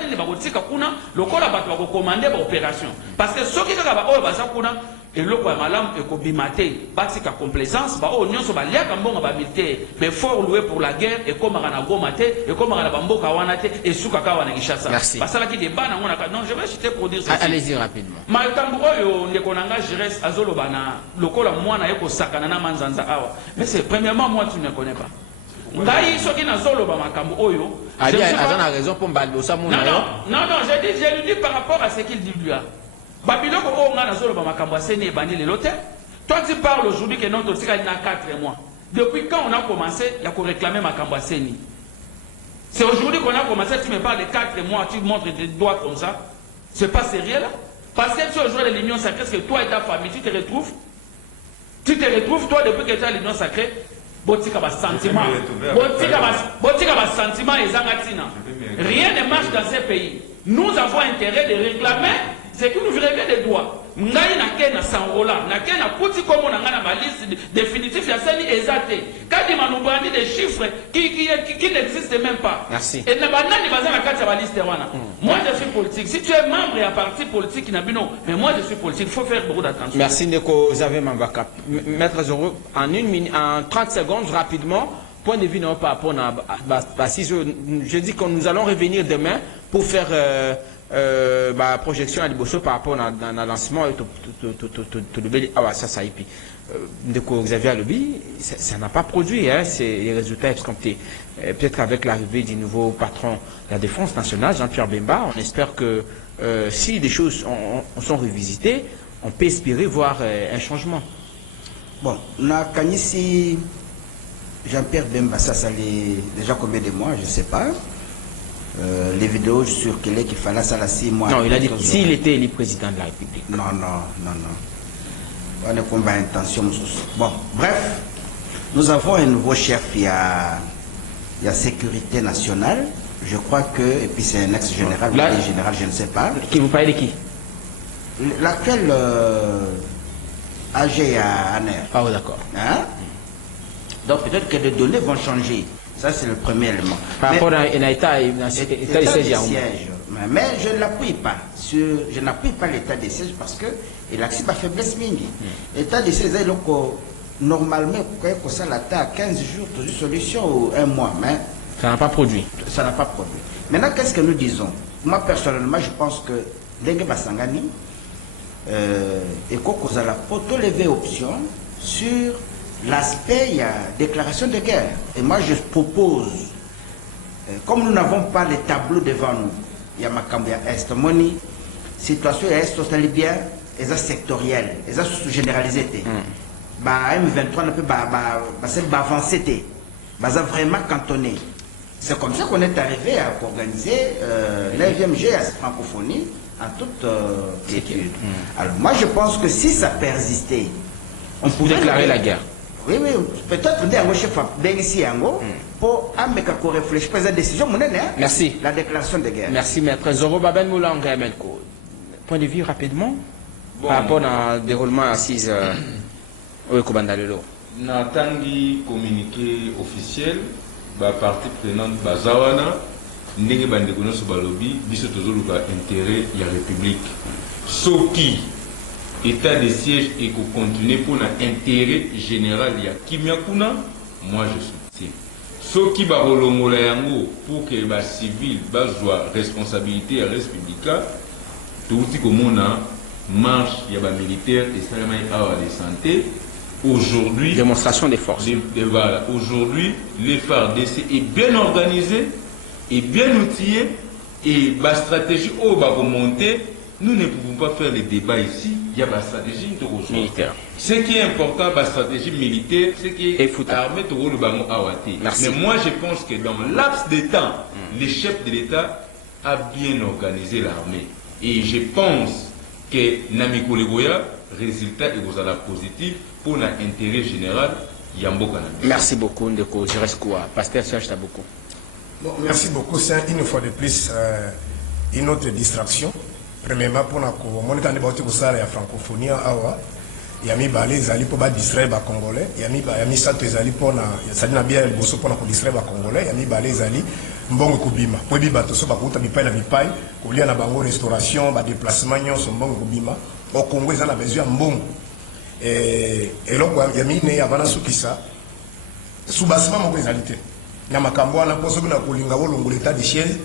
le corps va commander l'opération. Parce que ceux qui sont là-bas, et le quoi malam et kobimate batika complaisance ba o nyonso ba liaka mbonga ba militaire mais fort loué pour la guerre et comme na gomate et comme na bamboka wanate et suka ka wana Kinshasa basala ki débat na ngona non je vais citer pour dire ceci. Allez-y rapidement. Makambo oyo ndeko nanga Jires azolo bana lokola mwana yeko sakana na manzanza awa mais c'est premièrement moi tu ne connais pas ngai soki nazolo ba makambo oyo a raison pour Balbo ça mon non je lui dis par rapport à ce qu'il dit lui. Babylone, on a solo et bani les lotés. Toi, tu parles aujourd'hui que notre tika il y a 4 mois. Depuis quand on a commencé, il y a qu'on réclamer ma Kambaseni. C'est aujourd'hui qu'on a commencé, tu me parles de 4 mois, tu montres tes doigts comme ça. C'est pas sérieux là. Parce que tu es aujourd'hui de l'union sacrée, est-ce que toi et ta famille, tu te retrouves, toi, depuis que tu es à l'union sacrée, botika ba sentiment. Botika ba sentiment et zangatina. Rien ne marche dans ces pays. Nous avons intérêt de réclamer ce qui nous revient des droits. Ngai na kena sangola, na kena kuti comme on a ma liste définitive ya seni ezate. Kadi manubandi des chiffres qui n'existent même pas. Merci. Et na banani baza na kati ya liste wana. Moi je suis politique. Si tu es membre et à parti politique na bino, mais moi je suis politique, il faut faire beaucoup d'attention. Merci Ndeko Xavier Mambaka. Maître Zoro, en 30 secondes rapidement. Point de vue non par rapport à si je dis que nous allons revenir demain pour faire projection à Liboso par rapport à le lancement ça et puis de Xavier Alobi ça n'a pas produit hein, c'est les résultats escomptés. Peut-être qu'avec l'arrivée du nouveau patron de la défense nationale Jean-Pierre Bemba on espère que si les choses sont revisitées on peut espérer voir un changement. Bon, na Kanisi Jean-Pierre Bemba, ça déjà combien de mois, je ne sais pas. Les vidéos sur qu'il fallait ça là 6 mois. Non, il a dit s'il était élu président de la République. Non. On a combat intention. Bon, bref, nous avons un nouveau chef, il y a sécurité nationale. Je crois que, et puis c'est un ex-général, ou général, je ne sais pas. Qui vous parlez de qui? Laquelle AG à Aner. Ah oui, d'accord. Hein? Donc peut-être que les données vont changer. Ça, c'est le premier élément. Par rapport à un état de siège. Mais je ne l'appuie pas. Je n'appuie pas l'état de siège parce qu'il a ma faiblesse mingi. L'état de siège, normalement, ça à 15 jours de solution ou 1 mois. Mais ça n'a pas produit. Ça n'a pas produit. Maintenant, qu'est-ce que nous disons? Moi, personnellement, je pense que Dengue Basangani, et qu'on a la photo lever option sur l'aspect, il y a déclaration de guerre. Et moi, je propose, comme nous n'avons pas les tableaux devant nous, il y a Makambia Est, Moni, situation Est, totalement bien, et ça sectoriel, et ça généralisé. M23 ne peut pas avancer, ça vraiment cantonné. C'est comme ça qu'on est arrivé à organiser l'IVM GS francophonie en toute quiétude. Alors moi, je pense que si ça persistait, on pouvait déclarer la guerre. Oui, peut-être un chef ici pour réfléchir à la décision. Merci. La déclaration de guerre. Merci, maître Zoro Baben Moulanga Melko. Point de vue rapidement par rapport au déroulement assise au Kobandalelo. Natangi communiqué officiel, partie prenante Bazawana, Ndenge Bandekono Sobalobi, biso tozoluka intérêt de la République. Soki état de siège et qu'on continue pour l'intérêt général il y a Kimyakuna, moi je soutiens. Ce qui va pour que les civils soient responsabilité à républicain, touti komona marche il y a ba militaire et salamai awa de santé. Aujourd'hui, démonstration des forces. Voilà, aujourd'hui, les FARDC est bien organisé, est bien outillé et la stratégie au bas remonter. Nous ne pouvons pas faire les débats ici. Il y a la stratégie militaire. Ce qui est important, la stratégie militaire, c'est qui est armé de le ballon awati. Mais moi, je pense que dans le laps de temps, le chef de l'État a bien organisé l'armée. Et je pense que Namiko Legoya, résultat est positif pour l'intérêt général. Merci beaucoup, Ndeko. Je reste quoi? Pasteur Serge Taboko. Bon, merci beaucoup. C'est une fois de plus une autre distraction. Premièrement, pour la francophonie, il y a mis les alliés pour distraire les Congolais. Il y a mis ça les alliés pour distraire les Congolais. Il y a mis les alliés mbongo kubima. Pour biba to so ba kuta bipai na bipai, kolia na bango restauration, ba déplacement nyonso mbongo kubima. Au Congo ils ont besoin mbongo. Et donc il y a mis ne avana sukisa. Subasima moko ezalité. Na makambo na poso na kolinga bolongo l'état de siège.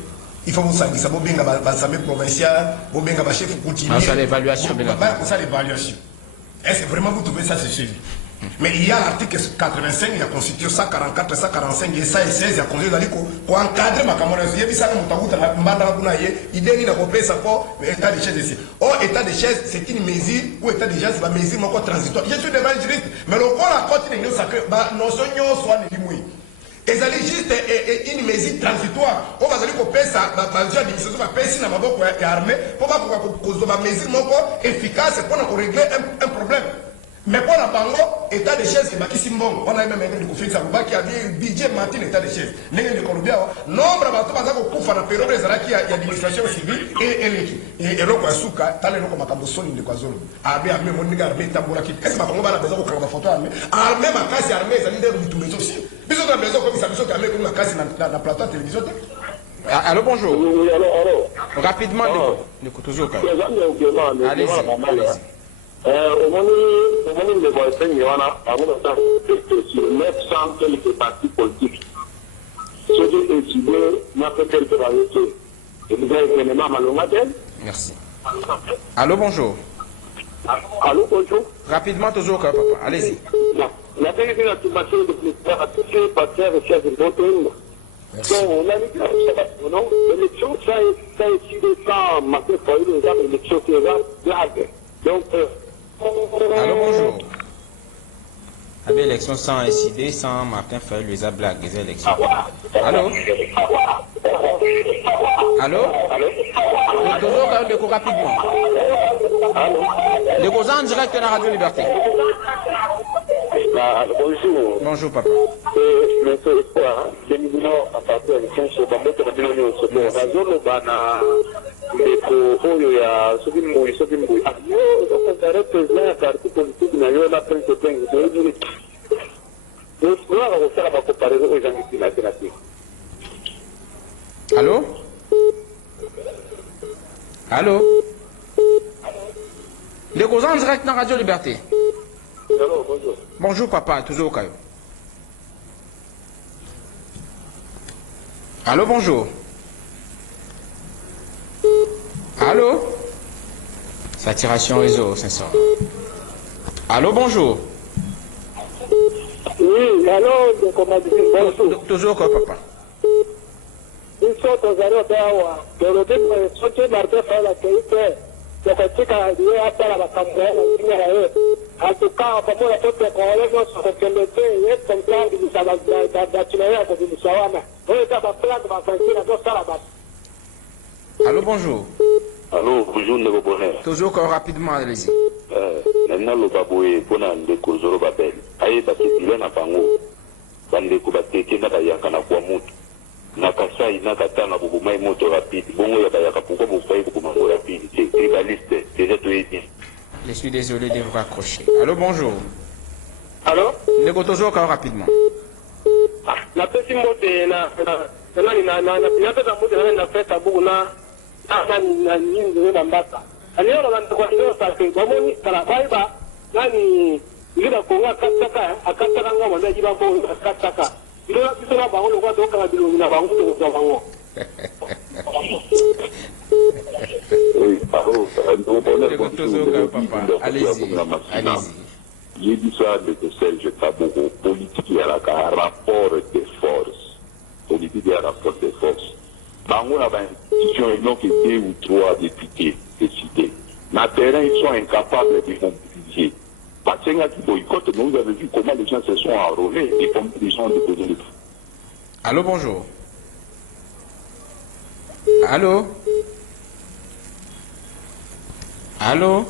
Il faut que ça soit bien l'Assemblée provinciale, bien le chef coutumier. Ça l'évaluation. Ça l'évaluation. Est-ce que vraiment vous trouvez ça c'est suivi? Mais il y a l'article 85 de la Constitution, 144, 145 et 116 de la Constitution pour encadrer ma camarade. Il y a ça il y a une pour état de chaise ici. Or, état de chaise, c'est une mesure ou état de chaise, c'est une mesure transitoire. Je suis devant le juriste, mais le corps a continué à sacrer, nos soignants soit les limouilles. Et ça juste une mesure transitoire. On va dire que ça, l'administration va passer dans ma boîte armée pour que la mesure efficace pour régler un problème. Mais pour la bango, état de chaise, c'est qui simbon. On a même un de ça qui a dit budget matin état de chaise. N'est-ce pas le nombre de bateaux pour faire la période des arrêts, il y a l'administration civile et l'équipe. Et le Kwasuka, t'as le nom comme Macambosoni de Kwazolo. Armée, mon nègre, armée, Tambouraki. Est-ce que ma combat a besoin de la photo armée? Armée, ma casse armée, ça l'idée de tout les aussi. Puis on a besoin comme ça, besoin qu'armée comme ma casse dans la plateau de télévision. Allô, bonjour. Oui, allô. Rapidement, toujours. Allez-y. Au moment où les voisins y en a, sur 900 quelques partis politiques, ceux qui ont décidé n'a fait quelques variétés. Et vous avez événement malheureusement. Merci. Allô, bonjour. Allô, bonjour. Rapidement, toujours, papa. Allez-y. La vérité de la situation de plusieurs actifs, passer et chefs de vote. On a mis l'élection, ça a décidé sans marquer pour une élection qui est là. Donc, allô, bonjour. Avec l'élection sans SID, sans Martin Fayulu, les blagues, les élections. Allô? Allô? Toujours de rapidement. Les causes en direct de la Radio Liberté. Bonjour. Bonjour, papa. Monsieur Espoir, c'est nous à partir de l'élection sur la méthode de l'Union européenne. La zone bana oyo ya soki mbui ayo président ya parti politique na yo na prince tenge toyebili osaka kosala bacomparaison oyo ezangi nsima te na te. Allô? Allô? Les causes en direct dans Radio Liberté. Allô, bonjour. Bonjour, papa, toujours au Caillou. Allô, bonjour. Allô? Saturation réseau, 500. Allô, bonjour. Oui, allô, bonjour. Toujours quoi, papa? Biso tozali otawa tolobi soki Martin Fayulu akeite tokotika ye atala makambo ya ntina na ye atuka pamoja pote Congolais nyonso kokende te ye komsa bimisa bato na ye akobimisa wana oyo eza baplante basankina tosala bato. Allô, bonjour. Allô, bonjour, Ndeko Bonheur. Toujours encore rapidement, allez-y. Maintenant, le baboué, pour Ndeko Zoro Babel, aïe, bakitile na bango, bandeko bateke na bayaka na kwa mutu, na kasai na katana bubumai moto rapide, bongo ya bayaka pourquoi vous croyez bubumango rapide, c'est tribaliste, déjà tout est dit. Je suis désolé de vous raccrocher. Allô, bonjour. Allô? Ndeko toujours encore rapidement. La petite moto na pinata moto na feta buguna na nyingi na mbata. Aliyo na kwa ndio sasa bomoni kala baiba nani ngira konga akataka ngoma na jiba ko akataka. Ndio kitu na bango kwa doka na bilo na bango to kwa bango. Oui, pardon. Allez-y. Allez-y. J'ai dit ça de Serge Kabogo, politique il y a un rapport de force. Politique il y a un rapport de force. Bango a une institution et non que 2 ou 3 députés décidés. Na terrain, ils sont incapables de mobiliser. Parce qu'il y a qui boycottent, mais vous avez vu comment les gens se sont enrôlés et comment les gens ont déposé le. Allô, bonjour. Allô? Allô?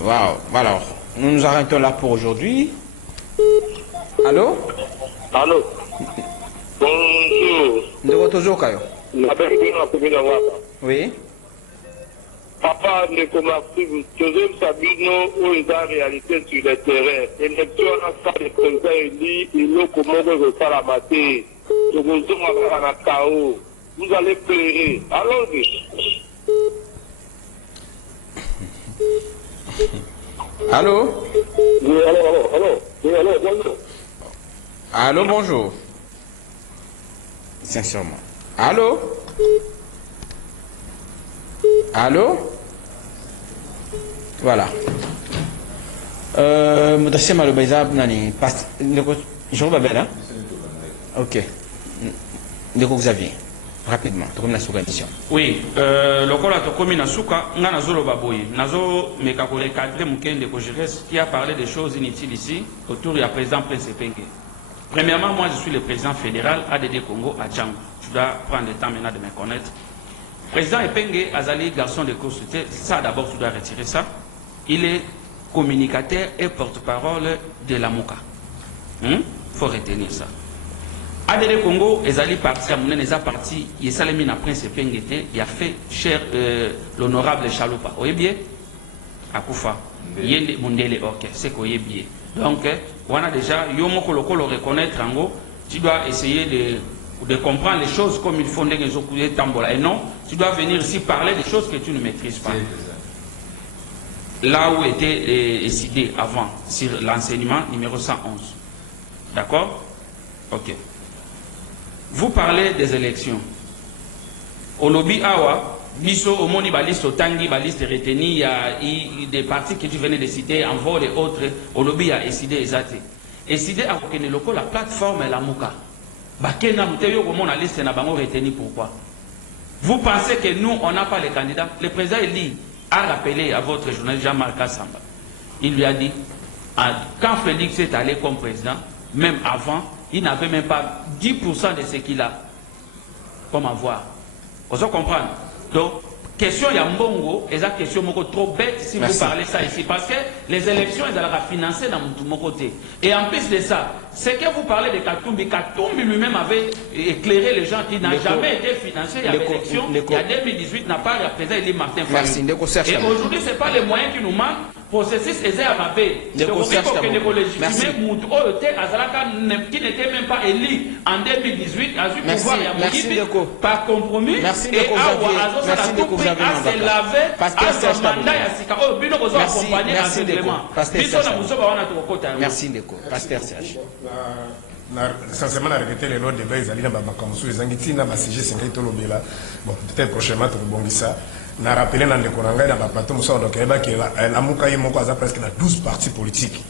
Wow. Alors, nous nous arrêtons là pour aujourd'hui. Allô? Allô? Bonjour. Ndeko Tozokayo. Oui. Papa Ndeko Martine, Joseph Sabino, où est la réalité sur le terrain. Élection à ça, le président élit, il est comme on veut faire la matière. Je vous demande à la KO. Vous allez pleurer. Allons-y. Allô? Oui, allô. Oui, allô, bonjour. Allô, bonjour. Sincèrement. Allô? Allô? Voilà. Mutasema le baizab nani pas je vois bien là. OK. Ndeko Xavier. Rapidement, tokomi na suka édition. Oui, lokola tokomi na suka nga nazolo baboyi. Nazo meka ko recadrer mukende ko Jires qui a parlé des choses inutiles ici autour du président Prince Epenge. Premièrement, moi je suis le président fédéral ADD Congo à Django. Tu dois prendre le temps maintenant de me connaître. Président Epenge Azali, garçon de course, ça d'abord tu dois retirer ça. Il est communicateur et porte-parole de la MOCA. Faut retenir ça. ADD Congo, Ezali parti, à mon neza parti, il est salé na Prince Epenge, il a fait cher l'honorable Chaloupa. Vous voyez bien? Akoufa. Yende Mundele, ok, c'est quoi bien. Donc, on a déjà, Yomoko Loko le reconnaître en gros, tu dois essayer de comprendre les choses comme il faut des tambola. Et non, tu dois venir ici parler des choses que tu ne maîtrises pas. Là où était décidé avant, sur l'enseignement numéro 111. D'accord? Ok. Vous parlez des élections. Au lobby Awa, Biso, au Moni Baliste, au Tangi, Baliste retenu, il y a des partis que tu venais de citer, en vol et autres. Au lobby, il y a décidé exact. Décidé à Keneloko, la plateforme et la Mouka. Bakena Mouteyo, comment on a liste n'a pas retenu pourquoi? Vous pensez que nous, on n'a pas les candidats? Le président Eli a rappelé à votre journaliste Jean-Marc Samba. Il lui a dit, quand Félix est allé comme président, même avant, il n'avait même pas 10% de ce qu'il a comme avoir. Vous comprenez? Donc, question Yambongo, et la question trop bête si vous parlez ça ici, parce que les élections, elles allaient financer dans mon côté. Et en plus de ça, c'est que vous parlez de Katumbi. Katumbi lui-même avait éclairé les gens qui n'ont jamais été financés. Il y a l'élection, il y a 2018, n'a pas représenté Eli Martin Fayou. Et aujourd'hui, ce n'est pas les moyens qui nous manquent. Processus est à ma paix. C'est pour ça que les légitimer qui n'était même pas élu en 2018 a eu pouvoir par compromis et à tout prix à se laver à son mandat et à Sika. Oh, Bino vous accompagner à ce élément. Merci Ndeko. Pasteur Serge. Sincèrement, on a regretté les lois de débat, ils allaient dans ma bakamoussou, ils ont dit, na CG, c'est un lobela. Bon, peut-être prochainement, tu vas ça. On a rappelé dans le Konanga, dans ma plateau, nous sommes la Mouka Yemoko a presque 12 partis politiques.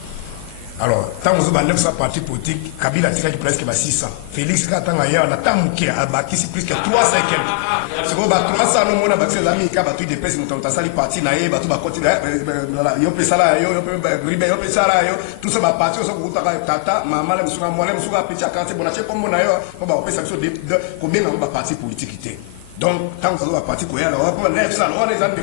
Alors, tant que vous avez 900 partis politiques, Kabila a presque 600. Félix Katangaya, on a tant que a bâti plus que 300 et quelques. C'est bon, 300, nous avons bâti les amis qui ont battu des pèses, nous avons sali parti, naïe, battu ma continuer, yopé sala, yopé sala, tout ça va partir, on s'en tata, maman, les moussouga, moi, les moussouga, petit à 40, bon, on comme on a eu, on va opérer ça de combien on va parti politique. Donc, tant que vous avez parti, on va prendre 900, on a des amis qui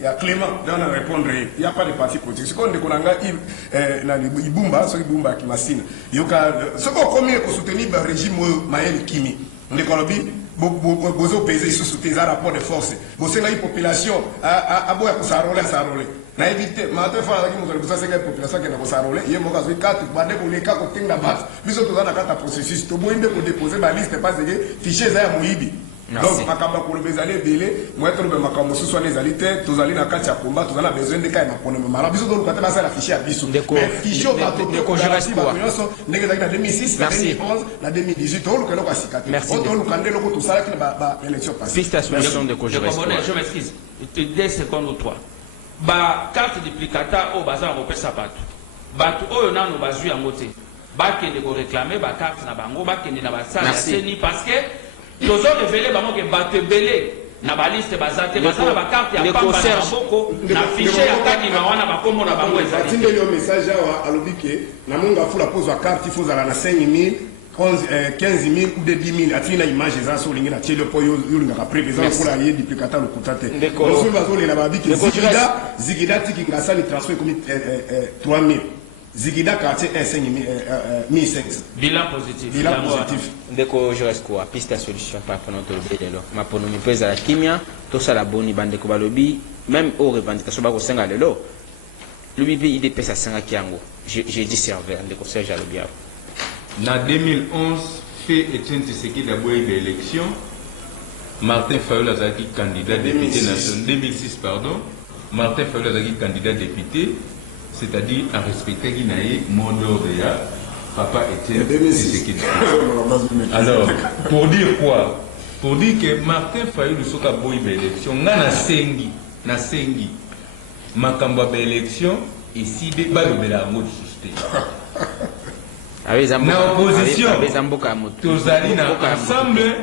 il y a Clément, on a répondre, il n'y a pas de parti politique. Ce qu'on dit, il Ibumba, c'est Ibumba qui m'assine. Ce qu'on commet pour soutenir le régime Maël Kimi, on dit qu'on a dit, vous pesez sur ce rapport de force. Vous avez une population à boire pour s'arroler, à s'arroler. Na évité, maintenant, il faut que vous ayez une population qui est s'arroler. Il y a un cas de 4, vous avez 4 de base. Nous sommes dans un processus. Vous pouvez déposer ma liste, pas de fichier à Moïbi. Donc makamba ko bezali belé moi to be makambo so so les alités tous ali na kati ya combat tous ala besoin de kai na pona mara biso donc kata basa la fichier à biso mais fichier ba to de je quoi ndenge na 2006 na 2011 na 2018 to lokelo kwa sikati to lokande loko to sala ki ba élection passée félicitations de je m'excuse 2 secondes ou 3 ba carte duplicata au bazar au pesa bato oyo nano bazui yango te bakende ko réclamer ba carte na bango bakende na basala seni parce que tozo révéler bango ke bato belé na ba liste bazate basala ba carte ya pamba na boko na fichier ya kaki na wana bakombo na bango ezali tinde yo message awa alobike na munga fula pose wa carte il faut zala na 5000 15 000 ou de 10 000 atina image za so lingi na tiele po yo linga président pour la yé duplicata le kutate donc bazo le na babiki zigida tiki ngasa ni transfert comme 3000 Zigida quartier 1500. Bilan positif. Ndeko je reste quoi piste à solution par rapport à notre bédelo. Ma ponomi pesa la kimia, tout ça la boni bande ko balobi, même au revendication ba ko senga lelo. Lubibi ide pesa senga kiango. J'ai dit serveur ndeko Serge Alobia. Na 2011 fait Etienne Tshisekedi d'abord élection. Martin Fayulu azaki candidat député national 2006 pardon. Martin Fayulu azaki candidat député. C'est-à-dire à respecter Guinaï, mon ordre, papa Etienne Tshisekedi. Alors, pour dire quoi? Pour dire que Martin Fayulu soka boy élection, na sengi, makamba élection, ici des balles de la mode susté. Na opposition, tozali na ensemble,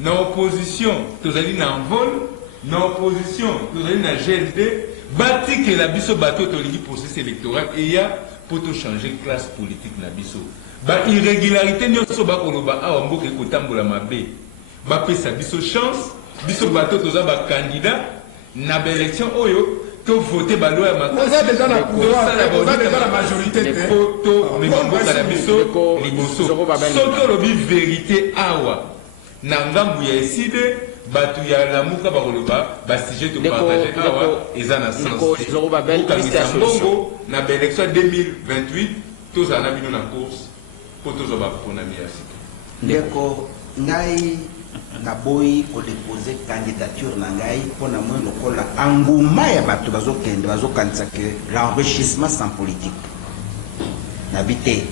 na opposition, tozali na envol, na opposition, tozali na GLD. Bati que la biso bateau tolingi processus électoral et il y a pour changer classe politique na biso. Ba irrégularité nyoso ba koloba awa mboke kotambola mabe. Ba pesa biso chance, biso bateau toza ba candidat na ba élection oyo to voter ba loi ma. On a déjà la pouvoir, on a déjà la majorité des photos mais mboka na biso liboso. Soto lobi vérité awa. Na ngambu ya eside batu ya lamuka bakoloba ba sujet to partager awa ezana sens bongo na élection 2028 tous en abino na course pour tous ba ponami asika ndeko ngai na boyi ko déposer candidature na ngai pona moi lokola anguma ya batu bazokende bazokanisa que l'enrichissement sans politique na bité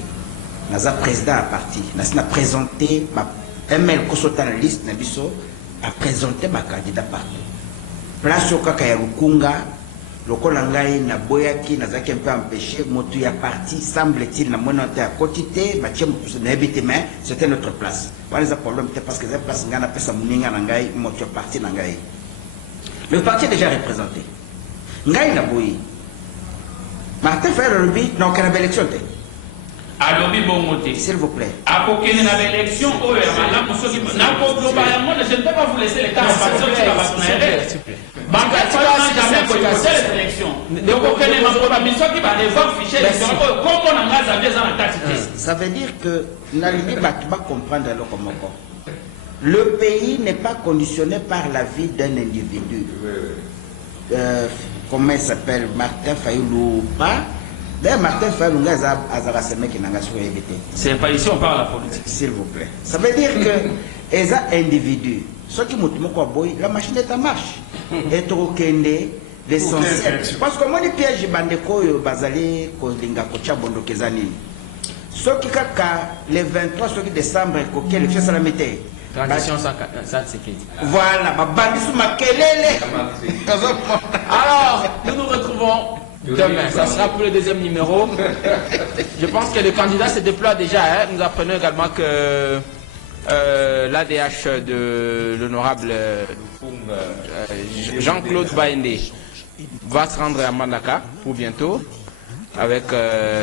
naza président à parti na présenter ma ML kosota na liste na biso a présenté ma candidat partout. Place au kaka ya Lukunga, lokola ngai na boyaki nazaki un peu empêché, motu ya parti semble-t-il na monante à quotité, bachia mutu na habité mais c'était notre place. Voilà les problèmes parce que la place ngana pesa muninga na ngai motu ya parti na ngai. Le parti est déjà représenté. Ngai na boyi. Martin Fayulu lobi na aucune élection te. Alobi bongote. S'il vous plaît. Apokene na élection oyo ya malamu soki na kozoba ya monde je ne peux pas vous laisser le temps parce que tu vas pas naire. Banka tu vas jamais boycotter les élections. Donc okene ma koba misoki ba devoir ficher les élections comme on a ngazambia za na tati. Ça veut dire que na lingi batu ba comprendre le komoko. Le pays n'est pas conditionné par la vie d'un individu. Comment il s'appelle Martin Fayulu pas. D'ailleurs, Martin Fayulu c'est pas ici on parle de la politique. S'il vous plaît. Ça veut dire que les individus, ceux qui montent la machine est en marche. Et l'essentiel. Parce que moi, les pièges bandeko bazali kolinga kocha bondo kezanini. Ceux qui kaka les 23 ceux qui décembre koké le fiesta la mété. Transition ça c'est qui. Voilà, ma bandisu makelele. Alors, nous nous retrouvons demain, ça sera pour le deuxième numéro. Je pense que le candidat se déploie déjà. Hein. Nous apprenons également que l'ADH de l'honorable Jean-Claude Baende va se rendre à Mandaka pour bientôt avec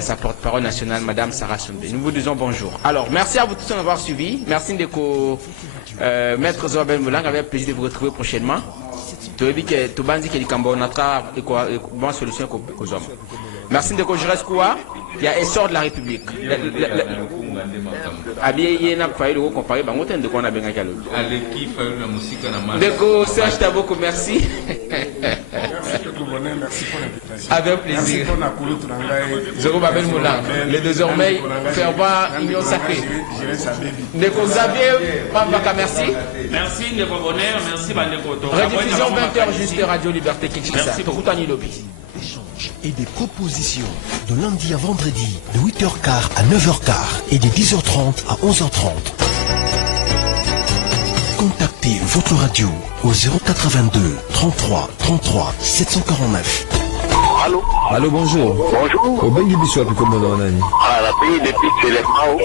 sa porte-parole nationale, Madame Sarah Sunde. Nous vous disons bonjour. Alors, merci à vous tous d'avoir suivi. Merci de Maître Zobel Moulang, avec plaisir de vous retrouver prochainement. Merci de je reste quoi. Il y a essor de la République. D'accord, Serge Taboko, merci. Avec plaisir. Les désormais fervent union sacrée. Ndeko Xavier Pambaka, merci. Merci Ndeko Bonheur, merci Bandeko. Rediffusion 20h juste Radio Liberté Kinshasa. Et des propositions de lundi à vendredi de 8h15 à 9h15 et de 10h30 à 11h30. Contactez votre radio au 082 33 33 749. Allô? Allô, bonjour. Bonjour. Au Bengi Bissou, comme on a dit. Ah, la pays depuis c'est les Mao.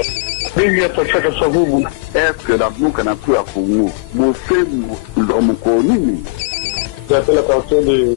Est-ce que la boucle n'a plus à Congo? Mon fait, mon connu. J'appelle l'attention de